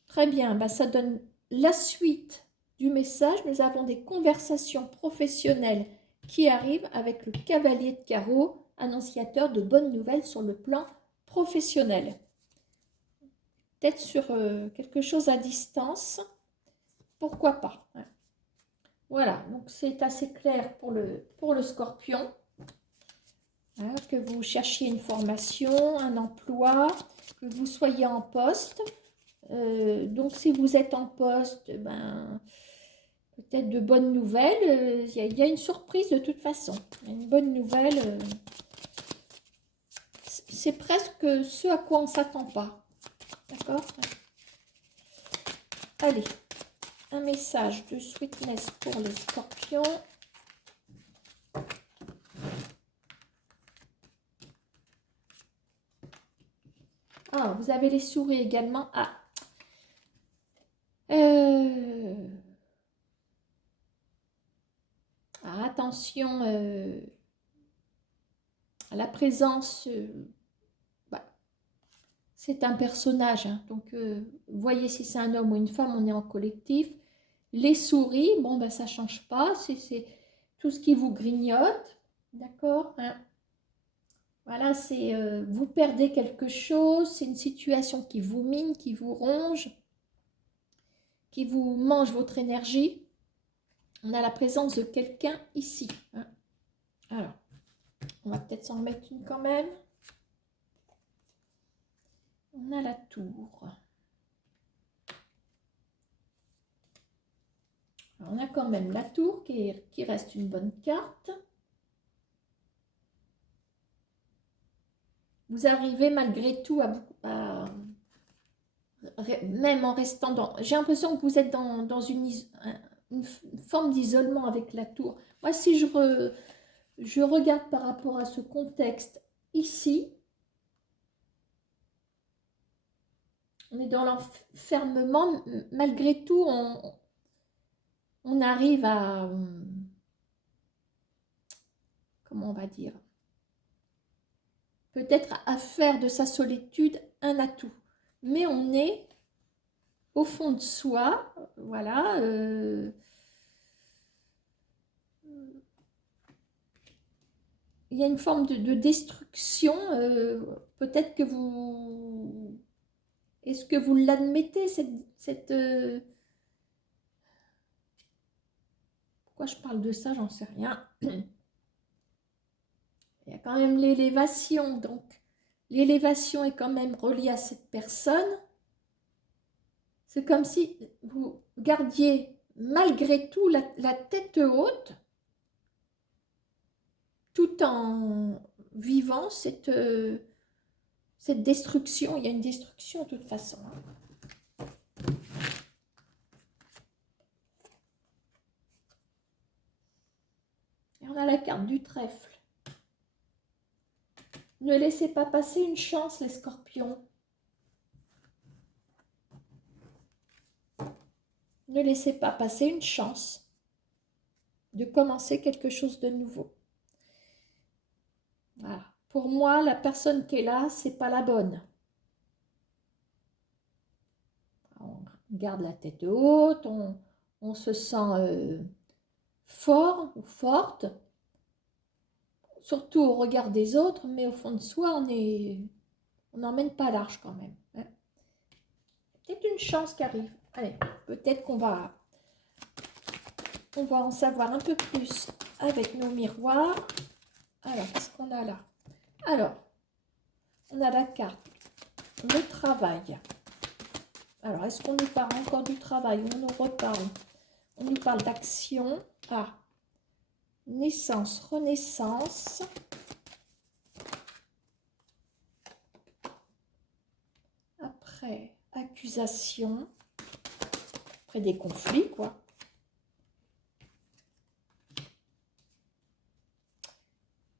Très bien, ben, ça donne la suite du message. Nous avons des conversations professionnelles qui arrivent avec le cavalier de carreau, annonciateur de bonnes nouvelles sur le plan professionnel. Peut-être sur quelque chose à distance, pourquoi pas. Hein. Voilà, donc c'est assez clair pour le Scorpion. Hein, que vous cherchiez une formation, un emploi, que vous soyez en poste. Donc si vous êtes en poste, ben, peut-être de bonnes nouvelles. Il y a une surprise de toute façon. Une bonne nouvelle, c'est presque ce à quoi on ne s'attend pas. D'accord? Allez, un message de sweetness pour les scorpions. Ah, vous avez les souris également. Ah. Ah, attention à la présence. Bah, c'est un personnage, hein. Donc, voyez si c'est un homme ou une femme, on est en collectif. Les souris, bon, ben, ça ne change pas. C'est tout ce qui vous grignote. D'accord, hein. Voilà, c'est vous perdez quelque chose. C'est une situation qui vous mine, qui vous ronge, qui vous mange votre énergie. On a la présence de quelqu'un ici, hein. Alors, on va peut-être s'en remettre une quand même. On a la tour. Alors, on a quand même la tour qui reste une bonne carte. Vous arrivez malgré tout même en restant dans... J'ai l'impression que vous êtes dans une forme d'isolement avec la tour. Moi, si je regarde par rapport à ce contexte ici, on est dans l'enfermement. Malgré tout, on arrive à... Comment on va dire? Peut-être à faire de sa solitude un atout. Mais on est au fond de soi, voilà. Il y a une forme de destruction. Peut-être que vous... Est-ce que vous l'admettez, Pourquoi je parle de ça, j'en sais rien. Il y a quand même l'élévation. Donc, l'élévation est quand même reliée à cette personne. C'est comme si vous gardiez malgré tout la tête haute, tout en vivant cette destruction. Il y a une destruction de toute façon. Et on a la carte du trèfle. Ne laissez pas passer une chance, les scorpions. Ne laissez pas passer une chance de commencer quelque chose de nouveau. Voilà. Pour moi, la personne qui est là, c'est pas la bonne. On garde la tête haute, on se sent fort ou forte, surtout au regard des autres, mais au fond de soi, on n'emmène pas large quand même, hein. Peut-être une chance qui arrive. Allez, peut-être qu'on va en savoir un peu plus avec nos miroirs. Alors, qu'est-ce qu'on a là? Alors, on a la carte, le travail. Alors, est-ce qu'on nous parle encore du travail? On nous reparle. On nous parle d'action. Ah, naissance, renaissance. Après, accusation. Après des conflits, quoi.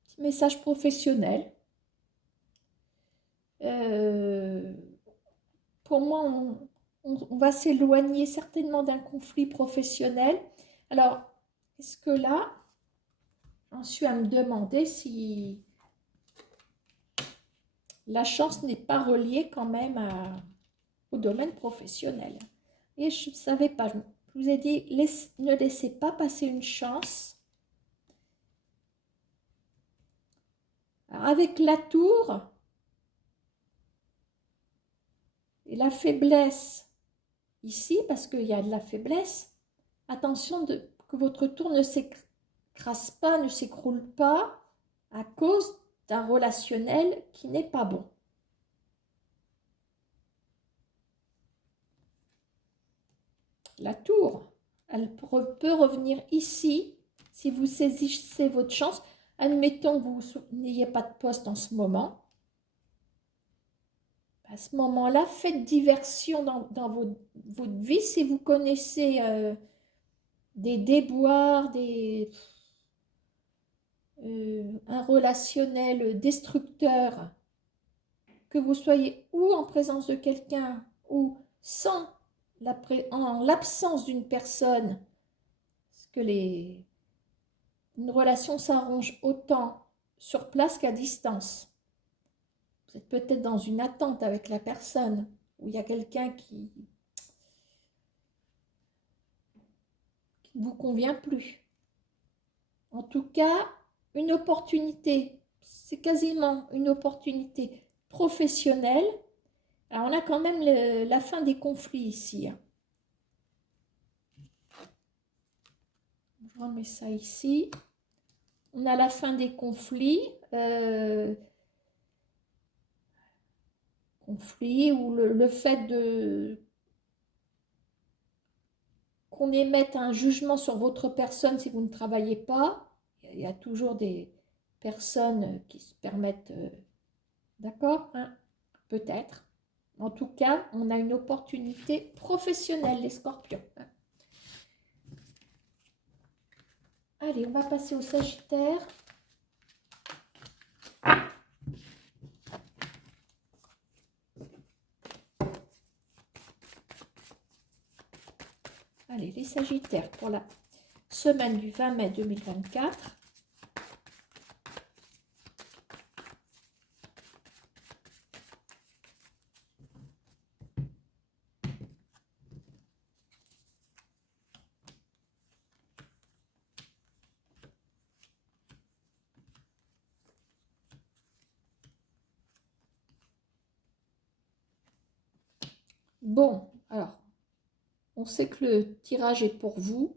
Petit message professionnel. Pour moi, on va s'éloigner certainement d'un conflit professionnel. Alors, est-ce que là, j'en suis à me demander si la chance n'est pas reliée quand même au domaine professionnel. Et je ne savais pas, je vous ai dit, ne laissez pas passer une chance. Alors, avec la tour et la faiblesse ici, parce qu'il y a de la faiblesse, attention que votre tour ne s'écrase pas, ne s'écroule pas à cause d'un relationnel qui n'est pas bon. La tour, elle peut revenir ici si vous saisissez votre chance. Admettons que vous n'ayez pas de poste en ce moment. À ce moment-là, faites diversion dans votre vie. Si vous connaissez des déboires, un relationnel destructeur, que vous soyez ou en présence de quelqu'un ou en l'absence d'une personne, parce que une relation s'arrange autant sur place qu'à distance. Vous êtes peut-être dans une attente avec la personne, où il y a quelqu'un qui ne vous convient plus. En tout cas, une opportunité, c'est quasiment une opportunité professionnelle. Alors, on a quand même la fin des conflits ici. Hein. Je remets ça ici. On a la fin des conflits. Conflits ou le fait de qu'on émette un jugement sur votre personne si vous ne travaillez pas. Il y a toujours des personnes qui se permettent, d'accord, hein, peut-être. En tout cas, on a une opportunité professionnelle, les scorpions. Allez, on va passer au Sagittaire. Allez, les Sagittaires pour la semaine du 20 mai 2024. Bon, alors, on sait que le tirage est pour vous.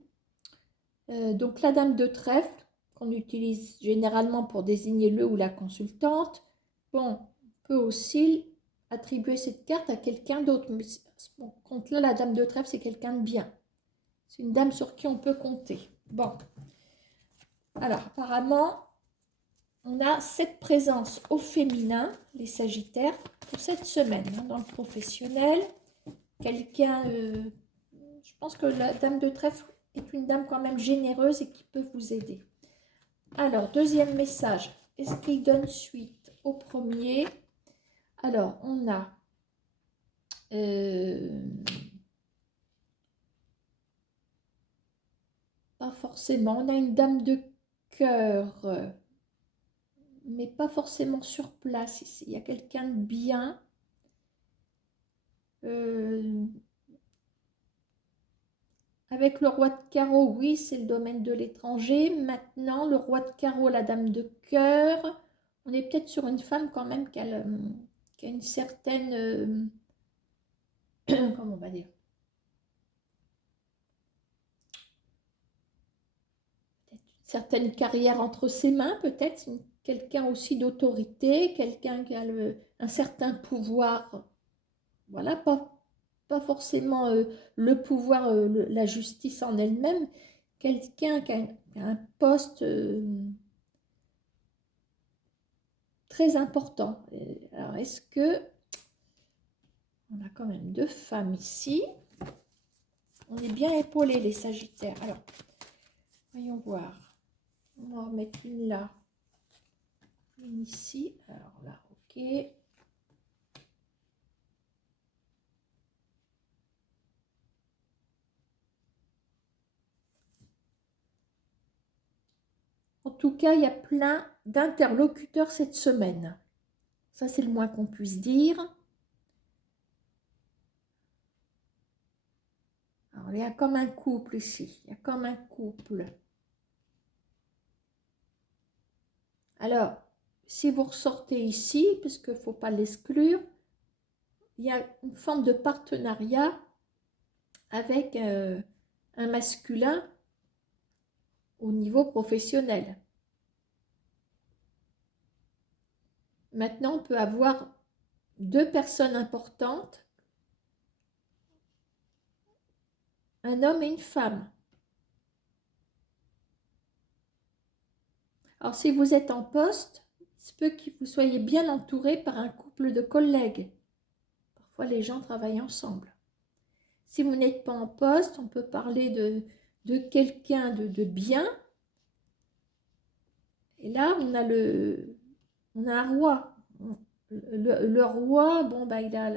Donc, la dame de trèfle, qu'on utilise généralement pour désigner le ou la consultante, bon, on peut aussi attribuer cette carte à quelqu'un d'autre. Mais bon, contre là, la dame de trèfle, c'est quelqu'un de bien. C'est une dame sur qui on peut compter. Bon, alors, apparemment, on a cette présence au féminin, les Sagittaires, pour cette semaine, hein, dans le professionnel. Quelqu'un, je pense que la dame de trèfle est une dame quand même généreuse et qui peut vous aider. Alors, deuxième message, est-ce qu'il donne suite au premier? Alors, on a pas forcément, on a une dame de cœur, mais pas forcément sur place ici. Il y a quelqu'un de bien. Avec le roi de carreau, oui, c'est le domaine de l'étranger. Maintenant, le roi de carreau, la dame de cœur, on est peut-être sur une femme quand même qui a une certaine... comment on va dire? Une certaine carrière entre ses mains, peut-être. Quelqu'un aussi d'autorité, quelqu'un qui a un certain pouvoir. Voilà, pas forcément le pouvoir, la justice en elle-même. Quelqu'un qui a un poste... très important. Alors, est-ce que... On a quand même deux femmes ici. On est bien épaulés, les Sagittaires. Alors, voyons voir. On va en remettre une là. Une ici. Alors là, ok. En tout cas, il y a plein d'interlocuteurs cette semaine. Ça, c'est le moins qu'on puisse dire. Alors, il y a comme un couple ici. Il y a comme un couple. Alors, si vous ressortez ici, parce qu'il ne faut pas l'exclure, il y a une forme de partenariat avec un masculin au niveau professionnel. Maintenant, on peut avoir deux personnes importantes, un homme et une femme. Alors, si vous êtes en poste, il se peut que vous soyez bien entouré par un couple de collègues. Parfois, les gens travaillent ensemble. Si vous n'êtes pas en poste, on peut parler de quelqu'un de bien. Et là, on a un roi. Le roi, bon, bah, il a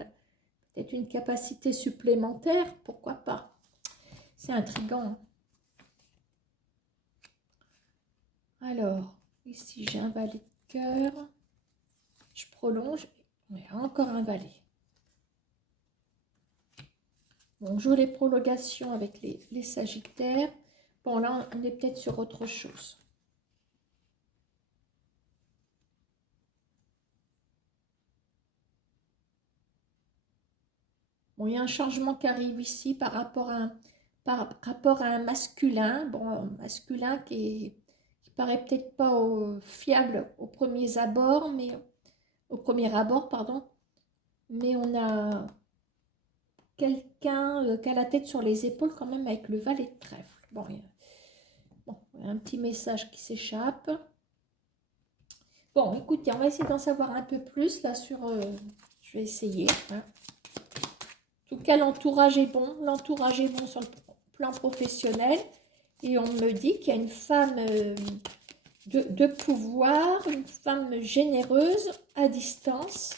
peut-être une capacité supplémentaire, pourquoi pas. C'est intriguant. Alors, ici, j'ai un valet de cœur. Je prolonge. Ouais, encore un valet. Bon, on joue les prolongations avec les Sagittaires. Bon, là, on est peut-être sur autre chose. Bon, il y a un changement qui arrive ici par rapport à un masculin. Bon, un masculin qui paraît peut-être pas fiable au premier abord, pardon. Mais on a quelqu'un qui a la tête sur les épaules quand même avec le valet de trèfle. Bon, il y a un petit message qui s'échappe. Bon, écoutez, on va essayer d'en savoir un peu plus là sur... je vais essayer. Hein. En tout cas, l'entourage est bon. L'entourage est bon sur le plan professionnel. Et on me dit qu'il y a une femme de pouvoir, une femme généreuse à distance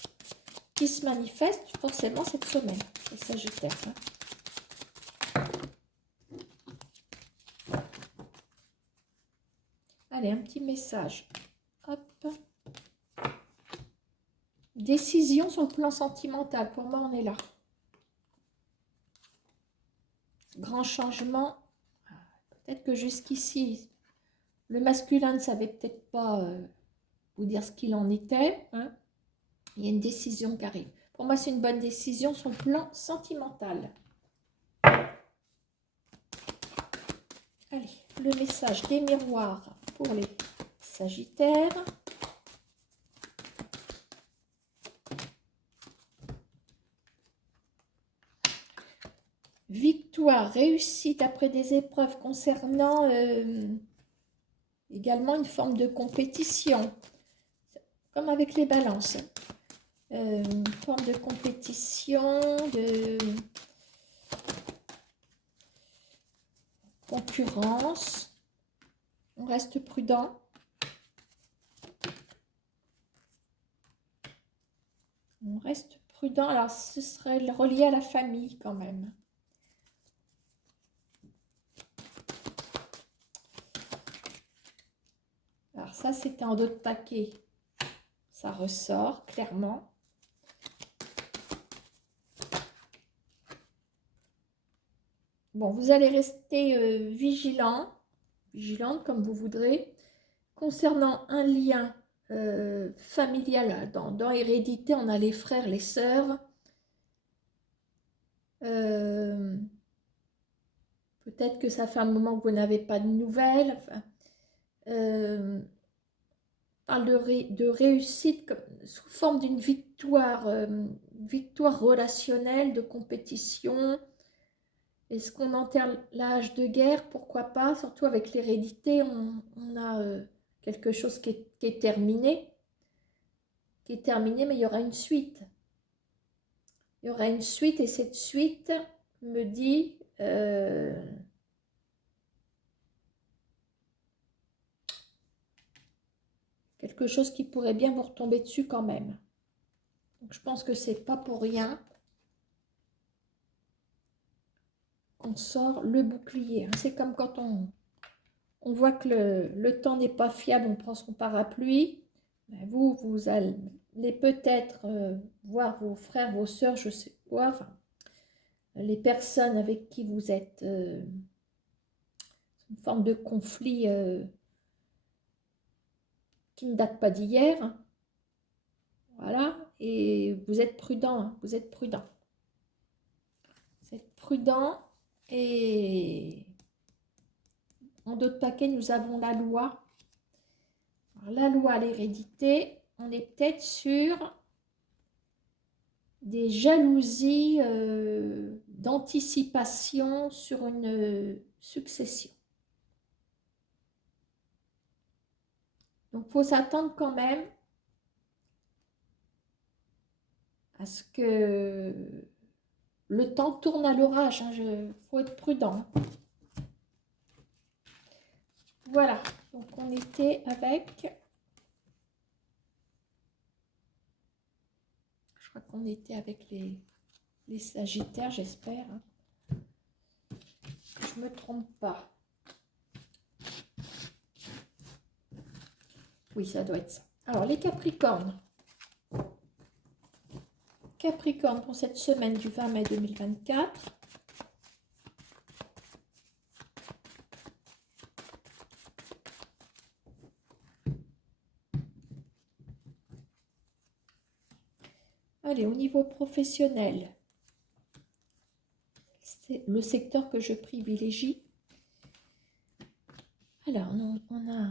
qui se manifeste forcément cette semaine, les Sagittaires. Hein. Allez, un petit message. Hop. Décision sur le plan sentimental. Pour moi, on est là. Grand changement. Peut-être que jusqu'ici, le masculin ne savait peut-être pas vous dire ce qu'il en était. Hein. Il y a une décision qui arrive. Pour moi, c'est une bonne décision sur le plan sentimental. Allez, le message des miroirs pour les Sagittaires. Victoire, réussite après des épreuves concernant également une forme de compétition, comme avec les balances. Une forme de compétition, de concurrence. On reste prudent. On reste prudent. Alors, ce serait relié à la famille quand même. Alors ça, c'était en dos de paquet. Ça ressort clairement. Bon, vous allez rester vigilante comme vous voudrez. Concernant un lien familial, dans hérédité, on a les frères, les sœurs. Peut-être que ça fait un moment que vous n'avez pas de nouvelles. Enfin, parle de réussite sous forme d'une victoire, victoire relationnelle, de compétition. Est-ce qu'on enterre l'âge de guerre? Pourquoi pas? Surtout avec l'hérédité, on a quelque chose qui est terminé. Qui est terminé, mais il y aura une suite. Il y aura une suite et cette suite me dit... quelque chose qui pourrait bien vous retomber dessus quand même. Donc, je pense que c'est pas pour rien qu'on sort le bouclier. C'est comme quand on voit que le temps n'est pas fiable, on prend son parapluie. Vous allez peut-être voir vos frères, vos sœurs, je sais quoi, enfin, les personnes avec qui vous êtes une forme de conflit qui ne date pas d'hier. Voilà, et vous êtes prudent, hein, vous êtes prudent. Vous êtes prudent et en d'autres paquets, nous avons la loi. Alors, la loi, l'hérédité, on est peut-être sur des jalousies d'anticipation sur une succession. Donc, il faut s'attendre quand même à ce que le temps tourne à l'orage. Il faut être prudent. Voilà. Donc, on était avec... Je crois qu'on était avec les Sagittaires, j'espère. Je ne me trompe pas. Oui, ça doit être ça. Alors, les Capricornes. Capricorne pour cette semaine du 20 mai 2024. Allez, au niveau professionnel, c'est le secteur que je privilégie. Alors, on a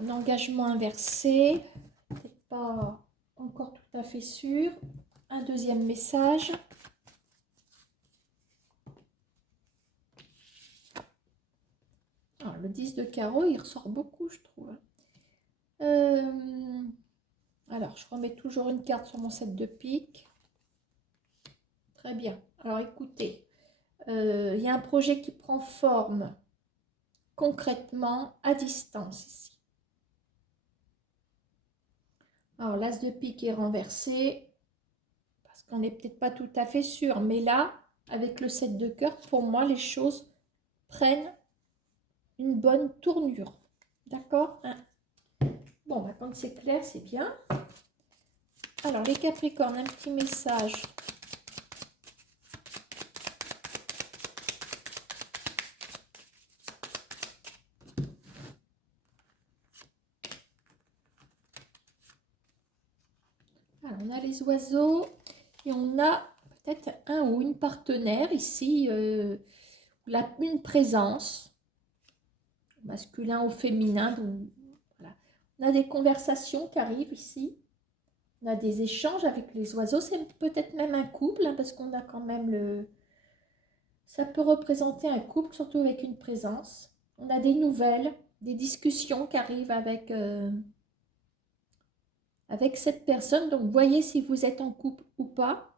un engagement inversé, peut-être pas encore tout à fait sûr. Un deuxième message. Alors, le 10 de carreau, il ressort beaucoup, je trouve. Alors, je remets toujours une carte sur mon set de pique. Très bien. Alors, écoutez, il y a un projet qui prend forme concrètement à distance ici. Alors, l'as de pique est renversé parce qu'on n'est peut-être pas tout à fait sûr. Mais là, avec le 7 de cœur, pour moi, les choses prennent une bonne tournure. D'accord, hein? Bon, bah, quand c'est clair, c'est bien. Alors, les Capricornes, un petit message. Alors, on a les oiseaux et on a peut-être un ou une partenaire ici, une présence, masculin ou féminin. Donc, voilà. On a des conversations qui arrivent ici. On a des échanges avec les oiseaux. C'est peut-être même un couple, hein, parce qu'on a quand même le... Ça peut représenter un couple, surtout avec une présence. On a des nouvelles, des discussions qui arrivent avec cette personne. Donc, voyez si vous êtes en couple ou pas.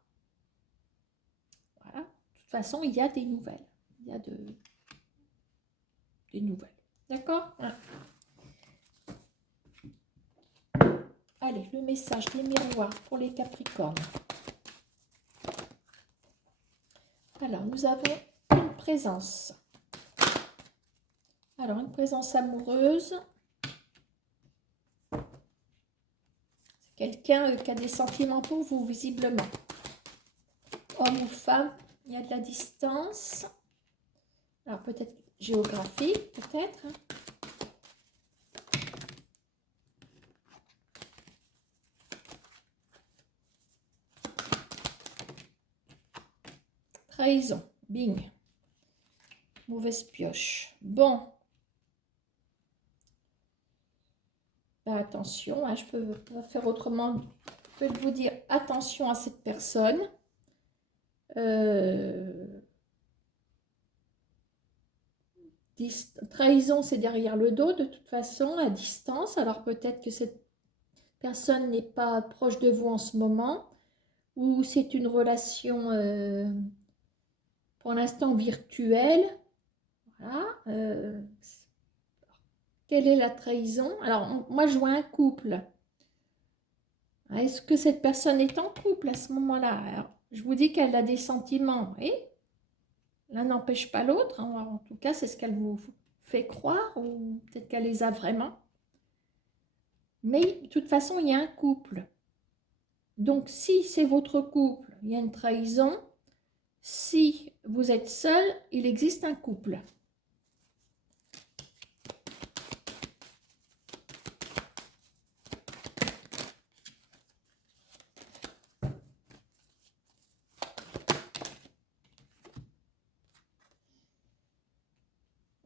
Voilà. De toute façon, il y a des nouvelles. Il y a des nouvelles. D'accord? Voilà. Allez, le message des miroirs pour les Capricornes. Alors, nous avons une présence. Alors, une présence amoureuse. C'est quelqu'un qui a des sentiments pour vous, visiblement. Homme ou femme, il y a de la distance. Alors, peut-être géographique, peut-être. Trahison, bing. Mauvaise pioche. Bon. Ben, attention, hein, je peux pas faire autrement. Je peux vous dire attention à cette personne. Trahison, c'est derrière le dos, de toute façon, à distance. Alors peut-être que cette personne n'est pas proche de vous en ce moment, ou c'est une relation pour l'instant virtuelle. Voilà. Quelle est la trahison? Alors, moi, je vois un couple. Est-ce que cette personne est en couple à ce moment-là? Je vous dis qu'elle a des sentiments, et l'un n'empêche pas l'autre. En tout cas, c'est ce qu'elle vous fait croire, ou peut-être qu'elle les a vraiment. Mais de toute façon, il y a un couple. Donc, si c'est votre couple, il y a une trahison. Si vous êtes seul, il existe un couple.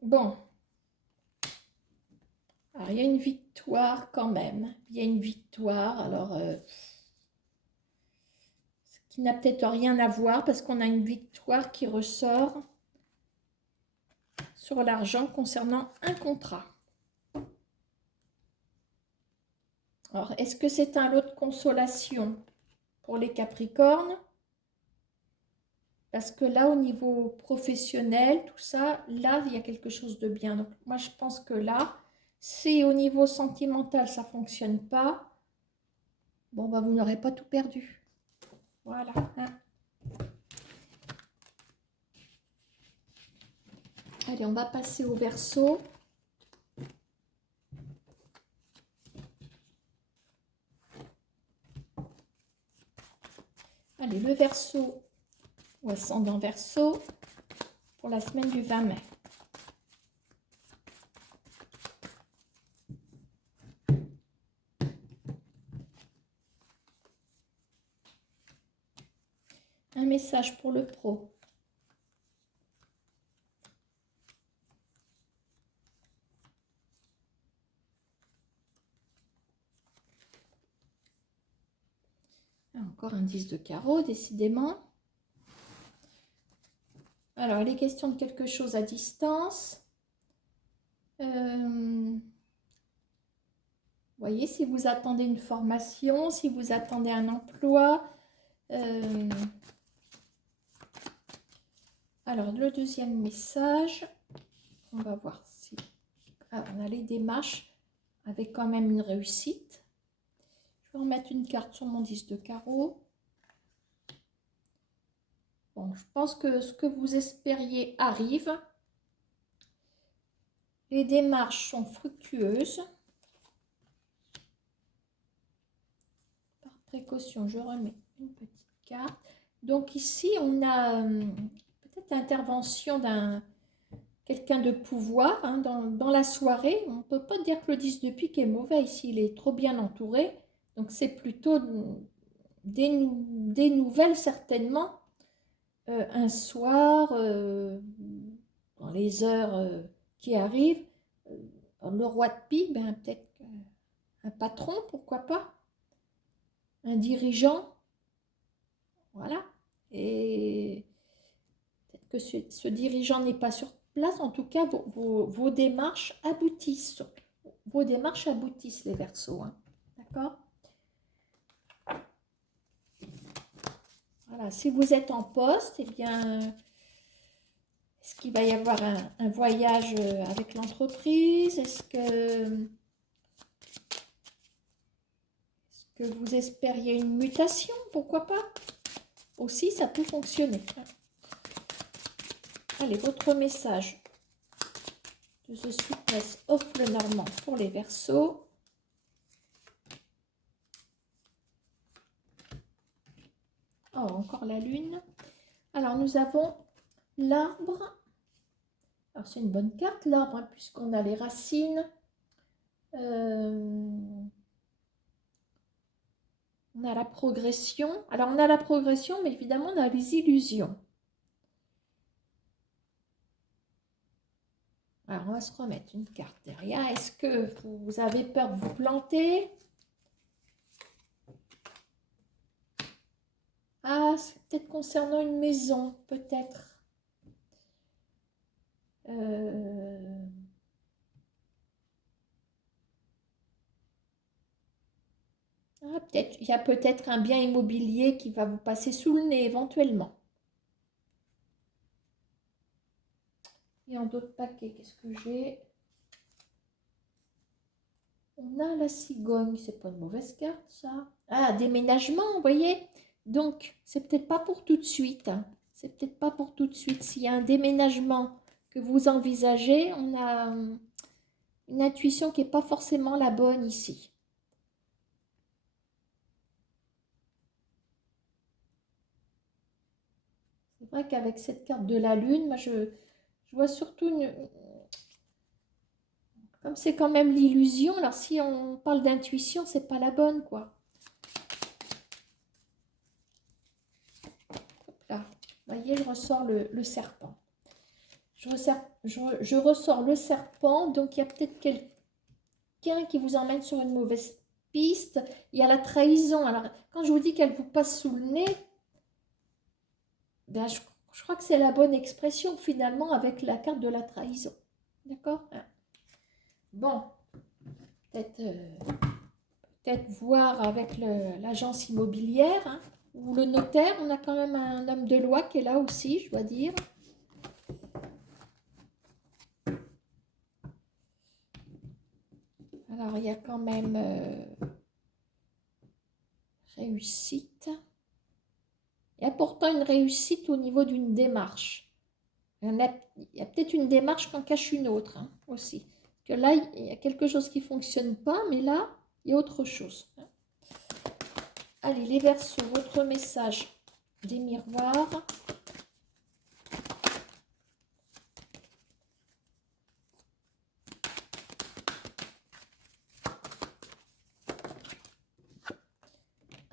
Bon. Alors, il y a une victoire quand même. Il y a une victoire. Alors, qui n'a peut-être rien à voir parce qu'on a une victoire qui ressort sur l'argent concernant un contrat. Alors, est-ce que c'est un lot de consolation pour les Capricornes? Parce que là, au niveau professionnel, tout ça, là, il y a quelque chose de bien. Donc, moi, je pense que là, si au niveau sentimental, ça ne fonctionne pas, bon, bah, vous n'aurez pas tout perdu. Voilà. Hein. Allez, on va passer au Verseau. Allez, le Verseau ou ascendant Verseau pour la semaine du 20 mai. Un message pour le pro. Encore un 10 de carreau, décidément. Alors, il est question de quelque chose à distance. Vous voyez, si vous attendez une formation, si vous attendez un emploi. Alors, le deuxième message, on va voir si... Ah, on a les démarches avec quand même une réussite. Je vais remettre une carte sur mon 10 de carreau. Bon, je pense que ce que vous espériez arrive. Les démarches sont fructueuses. Par précaution, je remets une petite carte. Donc ici, on a peut-être l'intervention d'un quelqu'un de pouvoir hein, dans la soirée. On ne peut pas dire que le 10 de pique est mauvais ici. Il est trop bien entouré. Donc c'est plutôt des nouvelles certainement. Un soir, dans les heures qui arrivent, le roi de pique, ben, peut-être un patron, pourquoi pas, un dirigeant, voilà. Et peut-être que ce dirigeant n'est pas sur place, en tout cas, vos démarches aboutissent. Vos démarches aboutissent, les Verseaux, hein. D'accord? Voilà, si vous êtes en poste, eh bien, est-ce qu'il va y avoir un voyage avec l'entreprise? Est-ce que vous espériez une mutation? Pourquoi pas? Aussi, ça peut fonctionner. Allez, votre message de The Sweetness of Lenormand pour les Verseaux. Oh, encore la lune. Alors, nous avons l'arbre. Alors, c'est une bonne carte, l'arbre, hein, puisqu'on a les racines. On a la progression. Alors, on a la progression, mais évidemment, on a les illusions. Alors, on va se remettre une carte derrière. Est-ce que vous avez peur de vous planter? Ah, c'est peut-être concernant une maison, peut-être. Ah, peut-être, il y a peut-être un bien immobilier qui va vous passer sous le nez éventuellement. Et en d'autres paquets, qu'est-ce que j'ai? On a la cigogne, c'est pas une mauvaise carte ça. Ah, déménagement, vous voyez? Donc, c'est peut-être pas pour tout de suite, hein. C'est peut-être pas pour tout de suite. S'il y a un déménagement que vous envisagez, on a une intuition qui n'est pas forcément la bonne ici. C'est vrai qu'avec cette carte de la lune, moi je vois surtout une... Comme c'est quand même l'illusion, alors si on parle d'intuition, c'est pas la bonne, quoi. Hop là, vous voyez, je ressors le serpent. Je ressors le serpent, donc il y a peut-être quelqu'un qui vous emmène sur une mauvaise piste. Il y a la trahison. Alors, quand je vous dis qu'elle vous passe sous le nez, ben, je crois que c'est la bonne expression, finalement, avec la carte de la trahison. D'accord? Bon, peut-être voir avec l'agence immobilière, hein, ou le notaire. On a quand même un homme de loi qui est là aussi, je dois dire. Alors, il y a quand même réussite. Il y a pourtant une réussite au niveau d'une démarche. Il y a peut-être une démarche qu'en cache une autre, hein, aussi. Parce que là, il y a quelque chose qui ne fonctionne pas, mais là, il y a autre chose. Allez, les Verseaux, votre message des miroirs.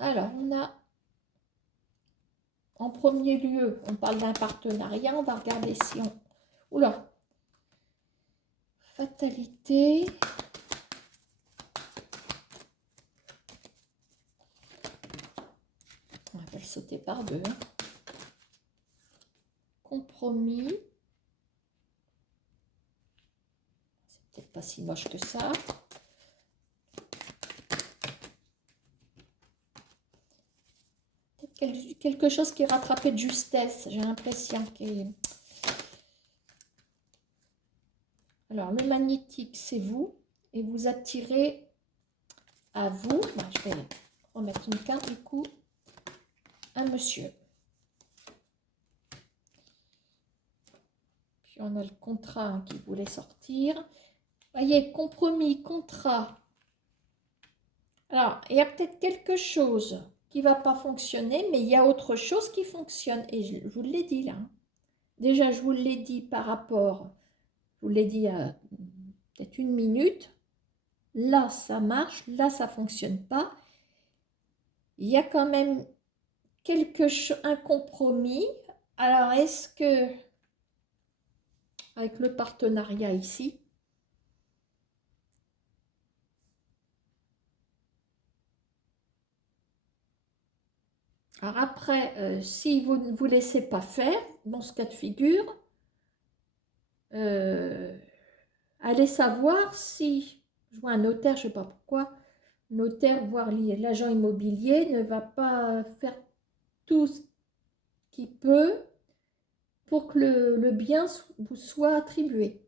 Alors, on a, en premier lieu, on parle d'un partenariat. On va regarder si on... Oula! Fatalité. On va le sauter par deux. Compromis. C'est peut-être pas si moche que ça. Quelque chose qui est rattrapé de justesse, j'ai l'impression. Alors, le magnétique, c'est vous. Et vous attirez à vous. Ben, je vais remettre une carte du coup. Un monsieur. Puis on a le contrat qui voulait sortir. Vous voyez, compromis, contrat. Alors, il y a peut-être quelque chose qui ne va pas fonctionner, mais il y a autre chose qui fonctionne. Et je vous l'ai dit là. Déjà, je vous l'ai dit par rapport, je vous l'ai dit il y a peut-être une minute. Là, ça marche. Là, ça ne fonctionne pas. Il y a quand même un compromis. Alors, est-ce que, avec le partenariat ici, alors après, si vous ne vous laissez pas faire, dans ce cas de figure, allez savoir si, je vois un notaire, je ne sais pas pourquoi, notaire, voire l'agent immobilier ne va pas faire tout ce qu'il peut pour que le bien vous soit attribué.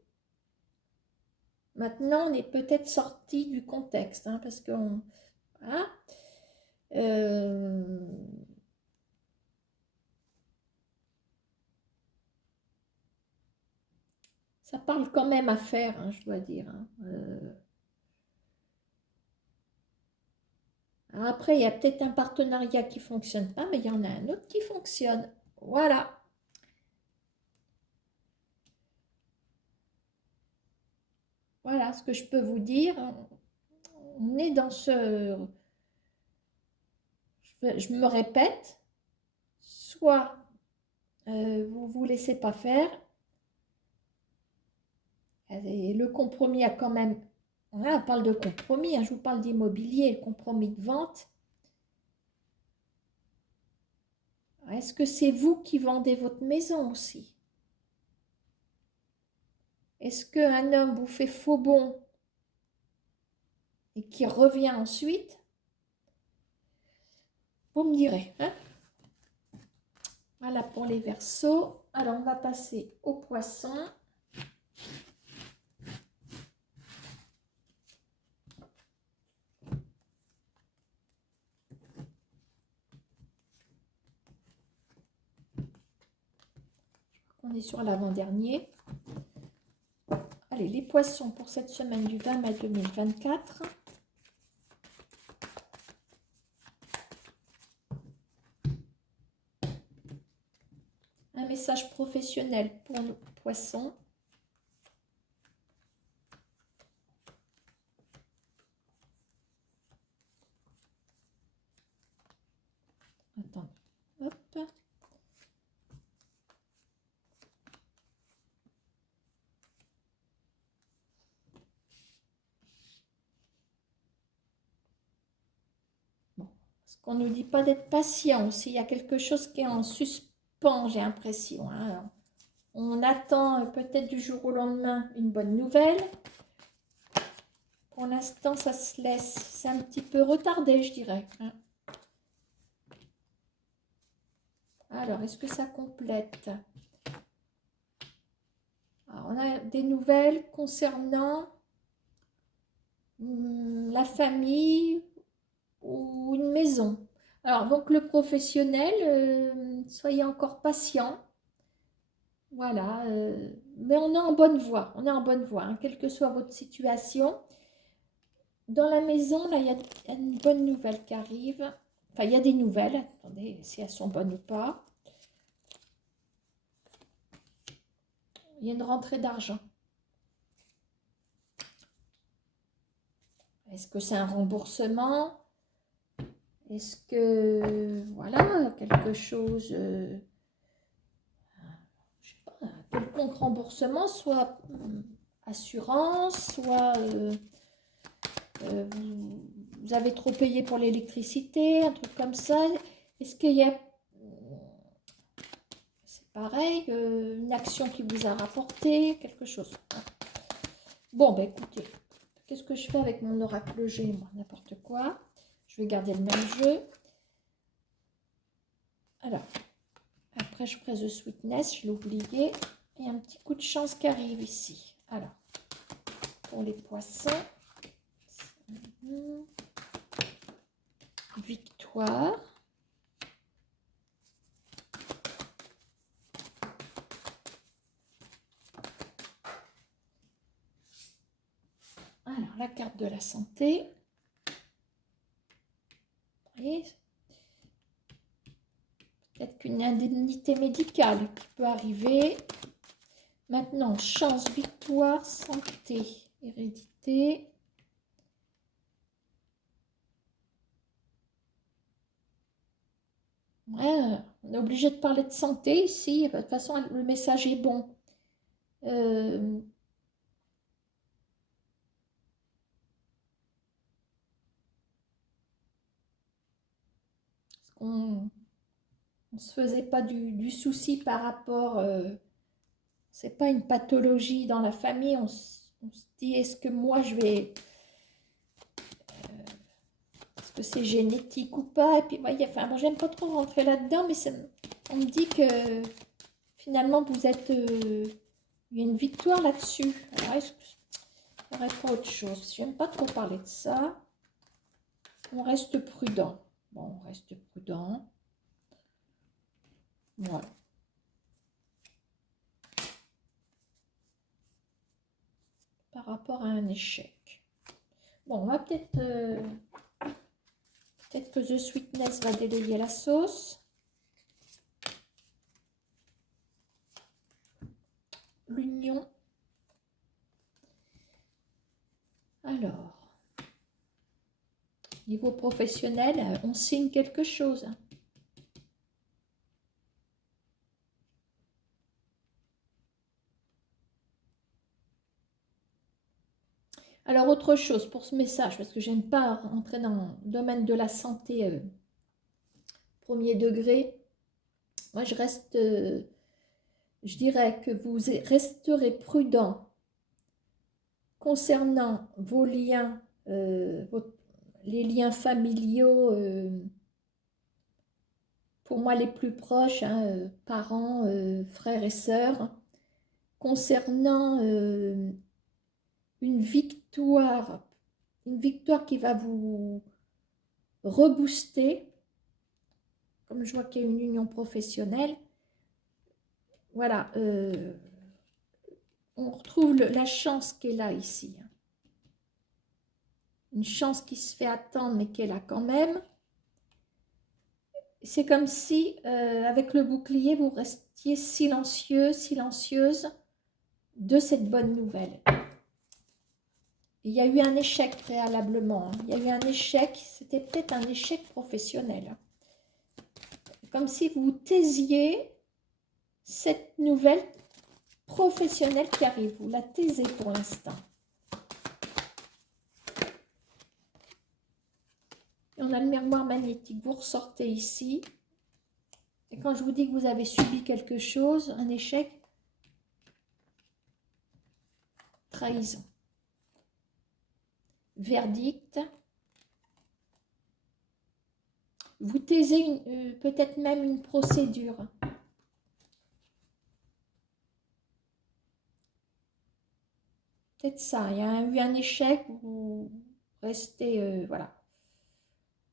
Maintenant, on est peut-être sorti du contexte, hein, parce qu'on... Voilà. Ça parle quand même à faire, hein, je dois dire. Hein. Alors après, il y a peut-être un partenariat qui ne fonctionne pas, mais il y en a un autre qui fonctionne. Voilà. Voilà ce que je peux vous dire. On est dans ce... Je me répète, soit vous ne vous laissez pas faire, et le compromis a quand même... Là, on parle de compromis, hein, je vous parle d'immobilier, compromis de vente. Est-ce que c'est vous qui vendez votre maison aussi? Est-ce qu'un homme vous fait faux bon et qui revient ensuite? Vous me direz. Hein? Voilà pour les Verseaux. Alors, on va passer aux Poissons. On est sur l'avant-dernier. Allez, les Poissons pour cette semaine du 20 mai 2024. Un message professionnel pour nos Poissons. Attends, hop. Bon, parce qu'on ne nous dit pas d'être patient aussi. Il y a quelque chose qui est en suspens, j'ai l'impression. Hein. On attend peut-être du jour au lendemain une bonne nouvelle. Pour l'instant, ça se laisse. C'est un petit peu retardé, je dirais. Hein. Alors, est-ce que ça complète? Alors, on a des nouvelles concernant la famille ou une maison. Alors, donc le professionnel, soyez encore patient. Voilà, mais on est en bonne voie. On est en bonne voie, hein, quelle que soit votre situation. Dans la maison, là, il y a une bonne nouvelle qui arrive. Enfin, il y a des nouvelles. Attendez, si elles sont bonnes ou pas. Il y a une rentrée d'argent. Est-ce que c'est un remboursement? Est-ce que, voilà, quelque chose, je sais pas, un quelconque remboursement, soit assurance, soit vous avez trop payé pour l'électricité, un truc comme ça. Est-ce qu'il y a, c'est pareil, une action qui vous a rapporté, quelque chose? Bon, ben écoutez, qu'est-ce que je fais avec mon oracle G, moi? N'importe quoi. Je vais garder le même jeu. Alors, après je ferai The Sweetness, je l'ai oublié. Il y a un petit coup de chance qui arrive ici. Alors, pour les poissons, victoire. Alors, la carte de la santé. Et peut-être qu'une indemnité médicale qui peut arriver. Maintenant, chance, victoire, santé, hérédité. Ouais, on est obligé de parler de santé ici. De toute façon, le message est bon. On ne se faisait pas du souci par rapport, c'est pas une pathologie dans la famille, on se dit est-ce que moi je vais, est-ce que c'est génétique ou pas, et puis voyez, enfin bon, j'aime pas trop rentrer là-dedans, mais on me dit que finalement vous êtes, il y a une victoire là-dessus. Alors est-ce que il n'y aurait pas autre chose? J'aime pas trop parler de ça, on reste prudent. Bon, on reste prudent. Voilà. Par rapport à un échec. Bon, on va peut-être que The Sweetness va délayer la sauce. L'union. Alors, niveau professionnel, on signe quelque chose. Alors, autre chose pour ce message, parce que j'aime pas rentrer dans le domaine de la santé premier degré. Moi, je reste, je dirais que vous resterez prudent concernant vos liens, les liens familiaux, pour moi les plus proches, hein, parents, frères et sœurs, concernant une victoire qui va vous rebooster, comme je vois qu'il y a une union professionnelle. Voilà, on retrouve la chance qui est là ici. Une chance qui se fait attendre, mais qui est là quand même. C'est comme si, avec le bouclier, vous restiez silencieux, silencieuse de cette bonne nouvelle. Il y a eu un échec préalablement. Il y a eu un échec, c'était peut-être un échec professionnel. Comme si vous taisiez cette nouvelle professionnelle qui arrive. Vous la taisez pour l'instant. On a le miroir magnétique. Vous ressortez ici. Et quand je vous dis que vous avez subi quelque chose, un échec, trahison. Verdict. Vous taisez peut-être même une procédure. Peut-être ça. Il y a eu un échec, vous restez, voilà.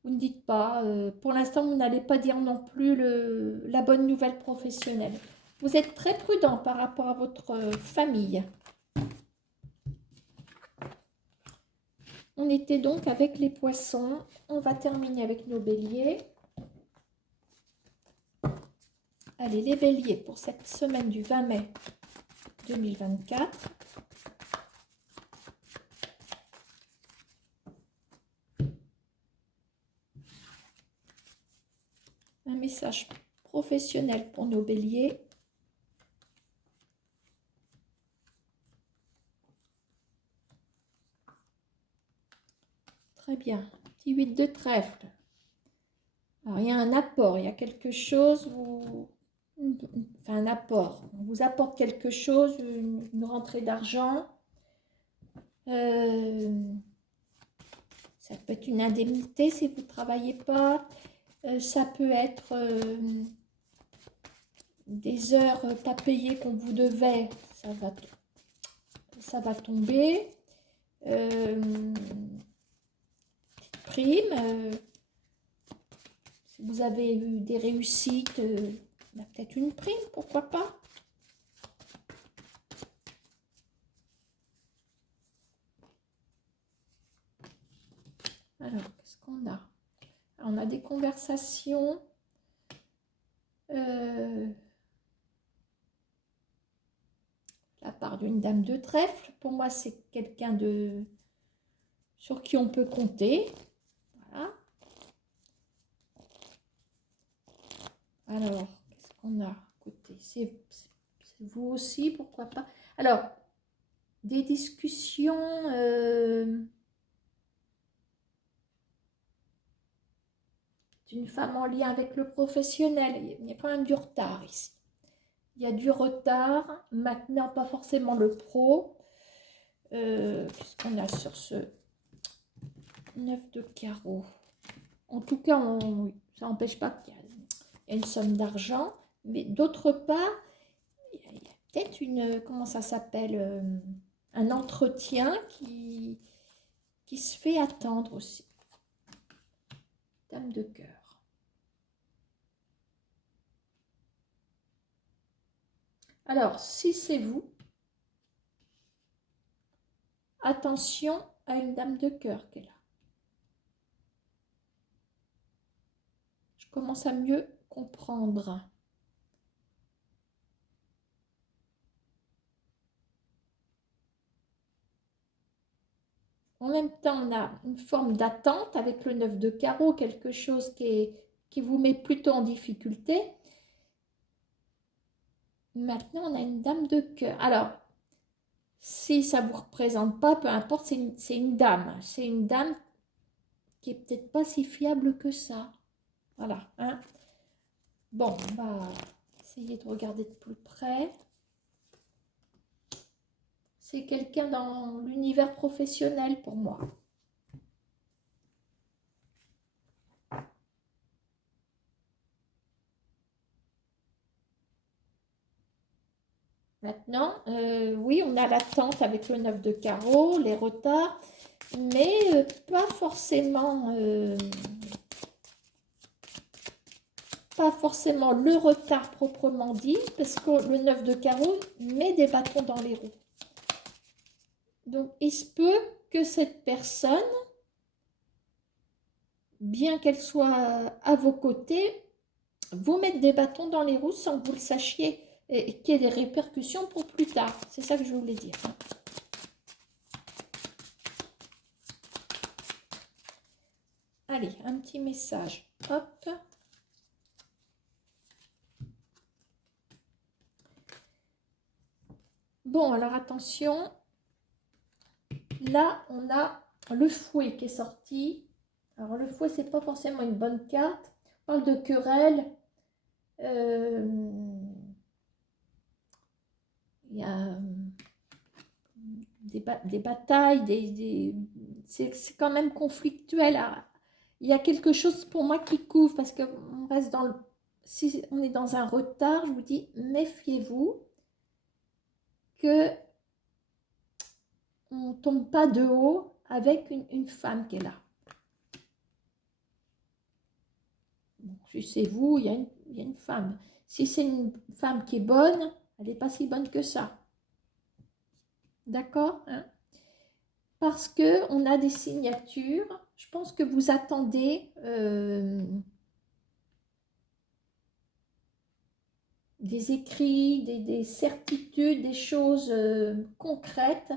Vous ne dites pas. Pour l'instant, vous n'allez pas dire non plus la bonne nouvelle professionnelle. Vous êtes très prudent par rapport à votre famille. On était donc avec les poissons. On va terminer avec nos béliers. Allez, les béliers pour cette semaine du 20 mai 2024. Un message professionnel pour nos béliers. Très bien. Petit 8 de trèfle. Alors, il y a un apport, il y a quelque chose, enfin un apport. On vous apporte quelque chose, une rentrée d'argent. Ça peut être une indemnité si vous ne travaillez pas. Ça peut être des heures pas payées qu'on vous devait. Ça va tomber. Petite prime. Si vous avez eu des réussites, il y a peut-être une prime, pourquoi pas. Alors, qu'est-ce qu'on a? On a des conversations. La part d'une dame de trèfle. Pour moi, c'est quelqu'un sur qui on peut compter. Voilà. Alors, qu'est-ce qu'on a à côté? C'est vous aussi, pourquoi pas. Alors, des discussions... d'une femme en lien avec le professionnel. Il y a quand même du retard ici. Il y a du retard. Maintenant, pas forcément le pro. Qu'est-ce qu'on a sur ce 9 de carreau? En tout cas, ça n'empêche pas qu'il y a une somme d'argent. Mais d'autre part, il y a peut-être une... Comment ça s'appelle? Un entretien qui se fait attendre aussi. Dame de cœur. Alors, si c'est vous, attention à une dame de cœur qui est là. Je commence à mieux comprendre. En même temps, on a une forme d'attente avec le 9 de carreau, quelque chose qui vous met plutôt en difficulté. Maintenant, on a une dame de cœur. Alors, si ça ne vous représente pas, peu importe, c'est une dame. C'est une dame qui n'est peut-être pas si fiable que ça. Voilà. Hein. Bon, on va essayer de regarder de plus près. C'est quelqu'un dans l'univers professionnel pour moi. Maintenant, oui, on a l'attente avec le 9 de carreau, les retards, mais pas forcément le retard proprement dit, parce que le 9 de carreau met des bâtons dans les roues. Donc, il se peut que cette personne, bien qu'elle soit à vos côtés, vous mette des bâtons dans les roues sans que vous le sachiez et qu'il y ait des répercussions pour plus tard. C'est ça que je voulais dire. Allez, un petit message. Hop. Bon, alors attention. Là, on a le fouet qui est sorti. Alors, le fouet, c'est pas forcément une bonne carte. On parle de querelle. Il y a des batailles, c'est quand même conflictuel. Il y a quelque chose pour moi qui couvre parce qu'on reste si on est dans un retard, je vous dis, méfiez-vous que on ne tombe pas de haut avec une femme qui est là. Bon, si c'est vous, il y a une femme. Si c'est une femme qui est bonne, elle n'est pas si bonne que ça. D'accord, hein? parce que on a des signatures. Je pense que vous attendez des écrits, des certitudes, des choses concrètes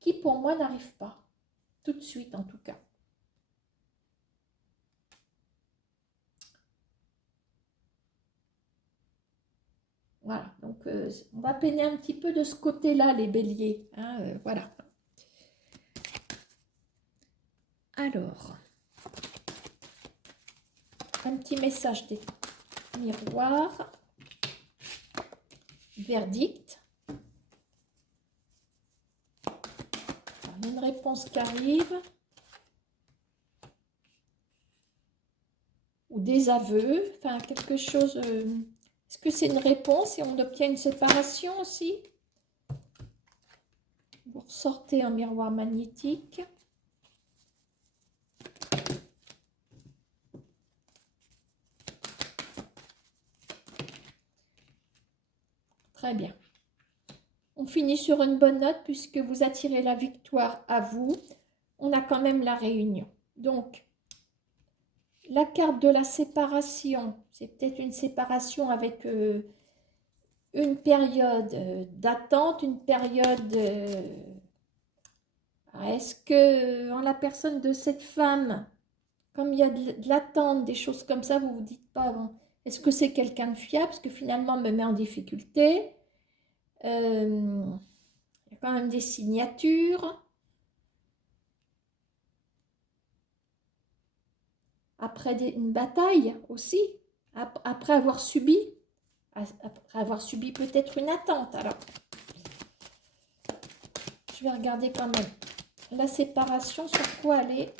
qui pour moi n'arrivent pas, tout de suite en tout cas. Voilà, donc on va peiner un petit peu de ce côté-là, les béliers. Hein, voilà. Alors, un petit message des miroirs. Verdict. Alors, il y a une réponse qui arrive. Ou des aveux. Enfin, quelque chose... Est-ce que c'est une réponse et on obtient une séparation aussi? Vous ressortez un miroir magnétique. Très bien. On finit sur une bonne note puisque vous attirez la victoire à vous. On a quand même la réunion. Donc, la carte de la séparation, c'est peut-être une séparation avec une période d'attente, une période... est-ce que en la personne de cette femme, comme il y a de l'attente, des choses comme ça, vous vous dites pas, bon, est-ce que c'est quelqu'un de fiable? Parce que finalement, elle me met en difficulté. Il y a quand même des signatures. Après une bataille aussi, après avoir subi peut-être une attente. Alors, je vais regarder quand même la séparation, sur quoi elle est.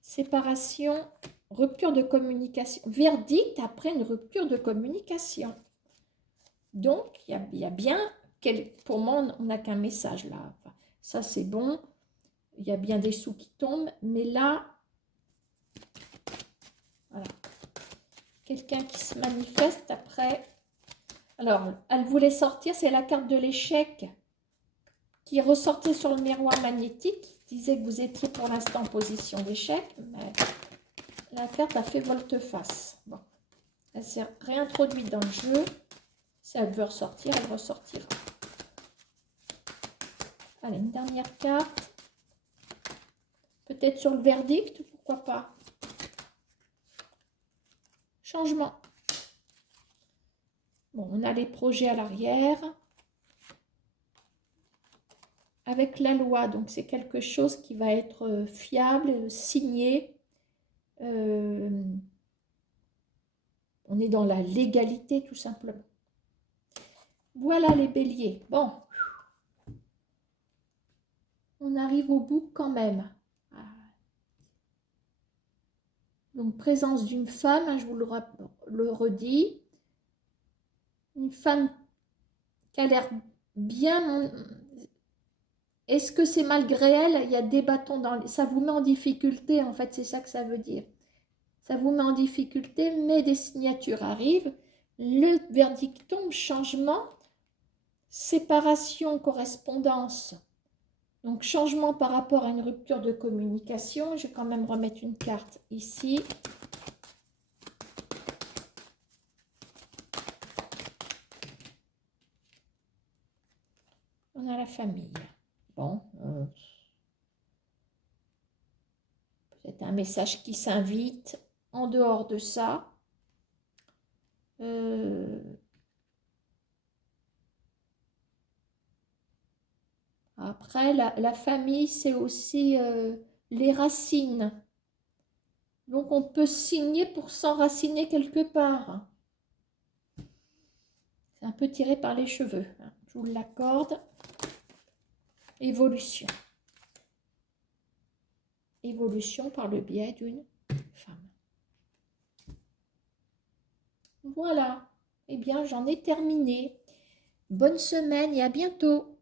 Séparation, rupture de communication. Verdict après une rupture de communication. Donc, il y a bien, pour moi, on n'a qu'un message là. Enfin, ça, c'est bon. Il y a bien des sous qui tombent. Mais là, voilà. Quelqu'un qui se manifeste après. Alors, elle voulait sortir, c'est la carte de l'échec qui ressortait sur le miroir magnétique. Qui disait que vous étiez pour l'instant en position d'échec. Mais la carte a fait volte-face. Bon. Elle s'est réintroduite dans le jeu. Si elle veut ressortir, elle ressortira. Allez, une dernière carte. Peut-être sur le verdict, pourquoi pas. Changement. Bon, on a les projets à l'arrière. Avec la loi, donc c'est quelque chose qui va être fiable, signé. On est dans la légalité, tout simplement. Voilà les béliers. Bon. On arrive au bout quand même. Donc, présence d'une femme, hein, je vous le redis. Une femme qui a l'air bien. Est-ce que c'est malgré elle? Il y a des bâtons dans les... Ça vous met en difficulté, en fait, c'est ça que ça veut dire. Ça vous met en difficulté, mais des signatures arrivent. Le verdict tombe, changement, séparation, correspondance. Donc, changement par rapport à une rupture de communication. Je vais quand même remettre une carte ici. On a la famille. Bon, peut-être un message qui s'invite. En dehors de ça, après, la famille, c'est aussi les racines. Donc, on peut signer pour s'enraciner quelque part. C'est un peu tiré par les cheveux. Je vous l'accorde. Évolution. Évolution par le biais d'une femme. Voilà. Eh bien, j'en ai terminé. Bonne semaine et à bientôt.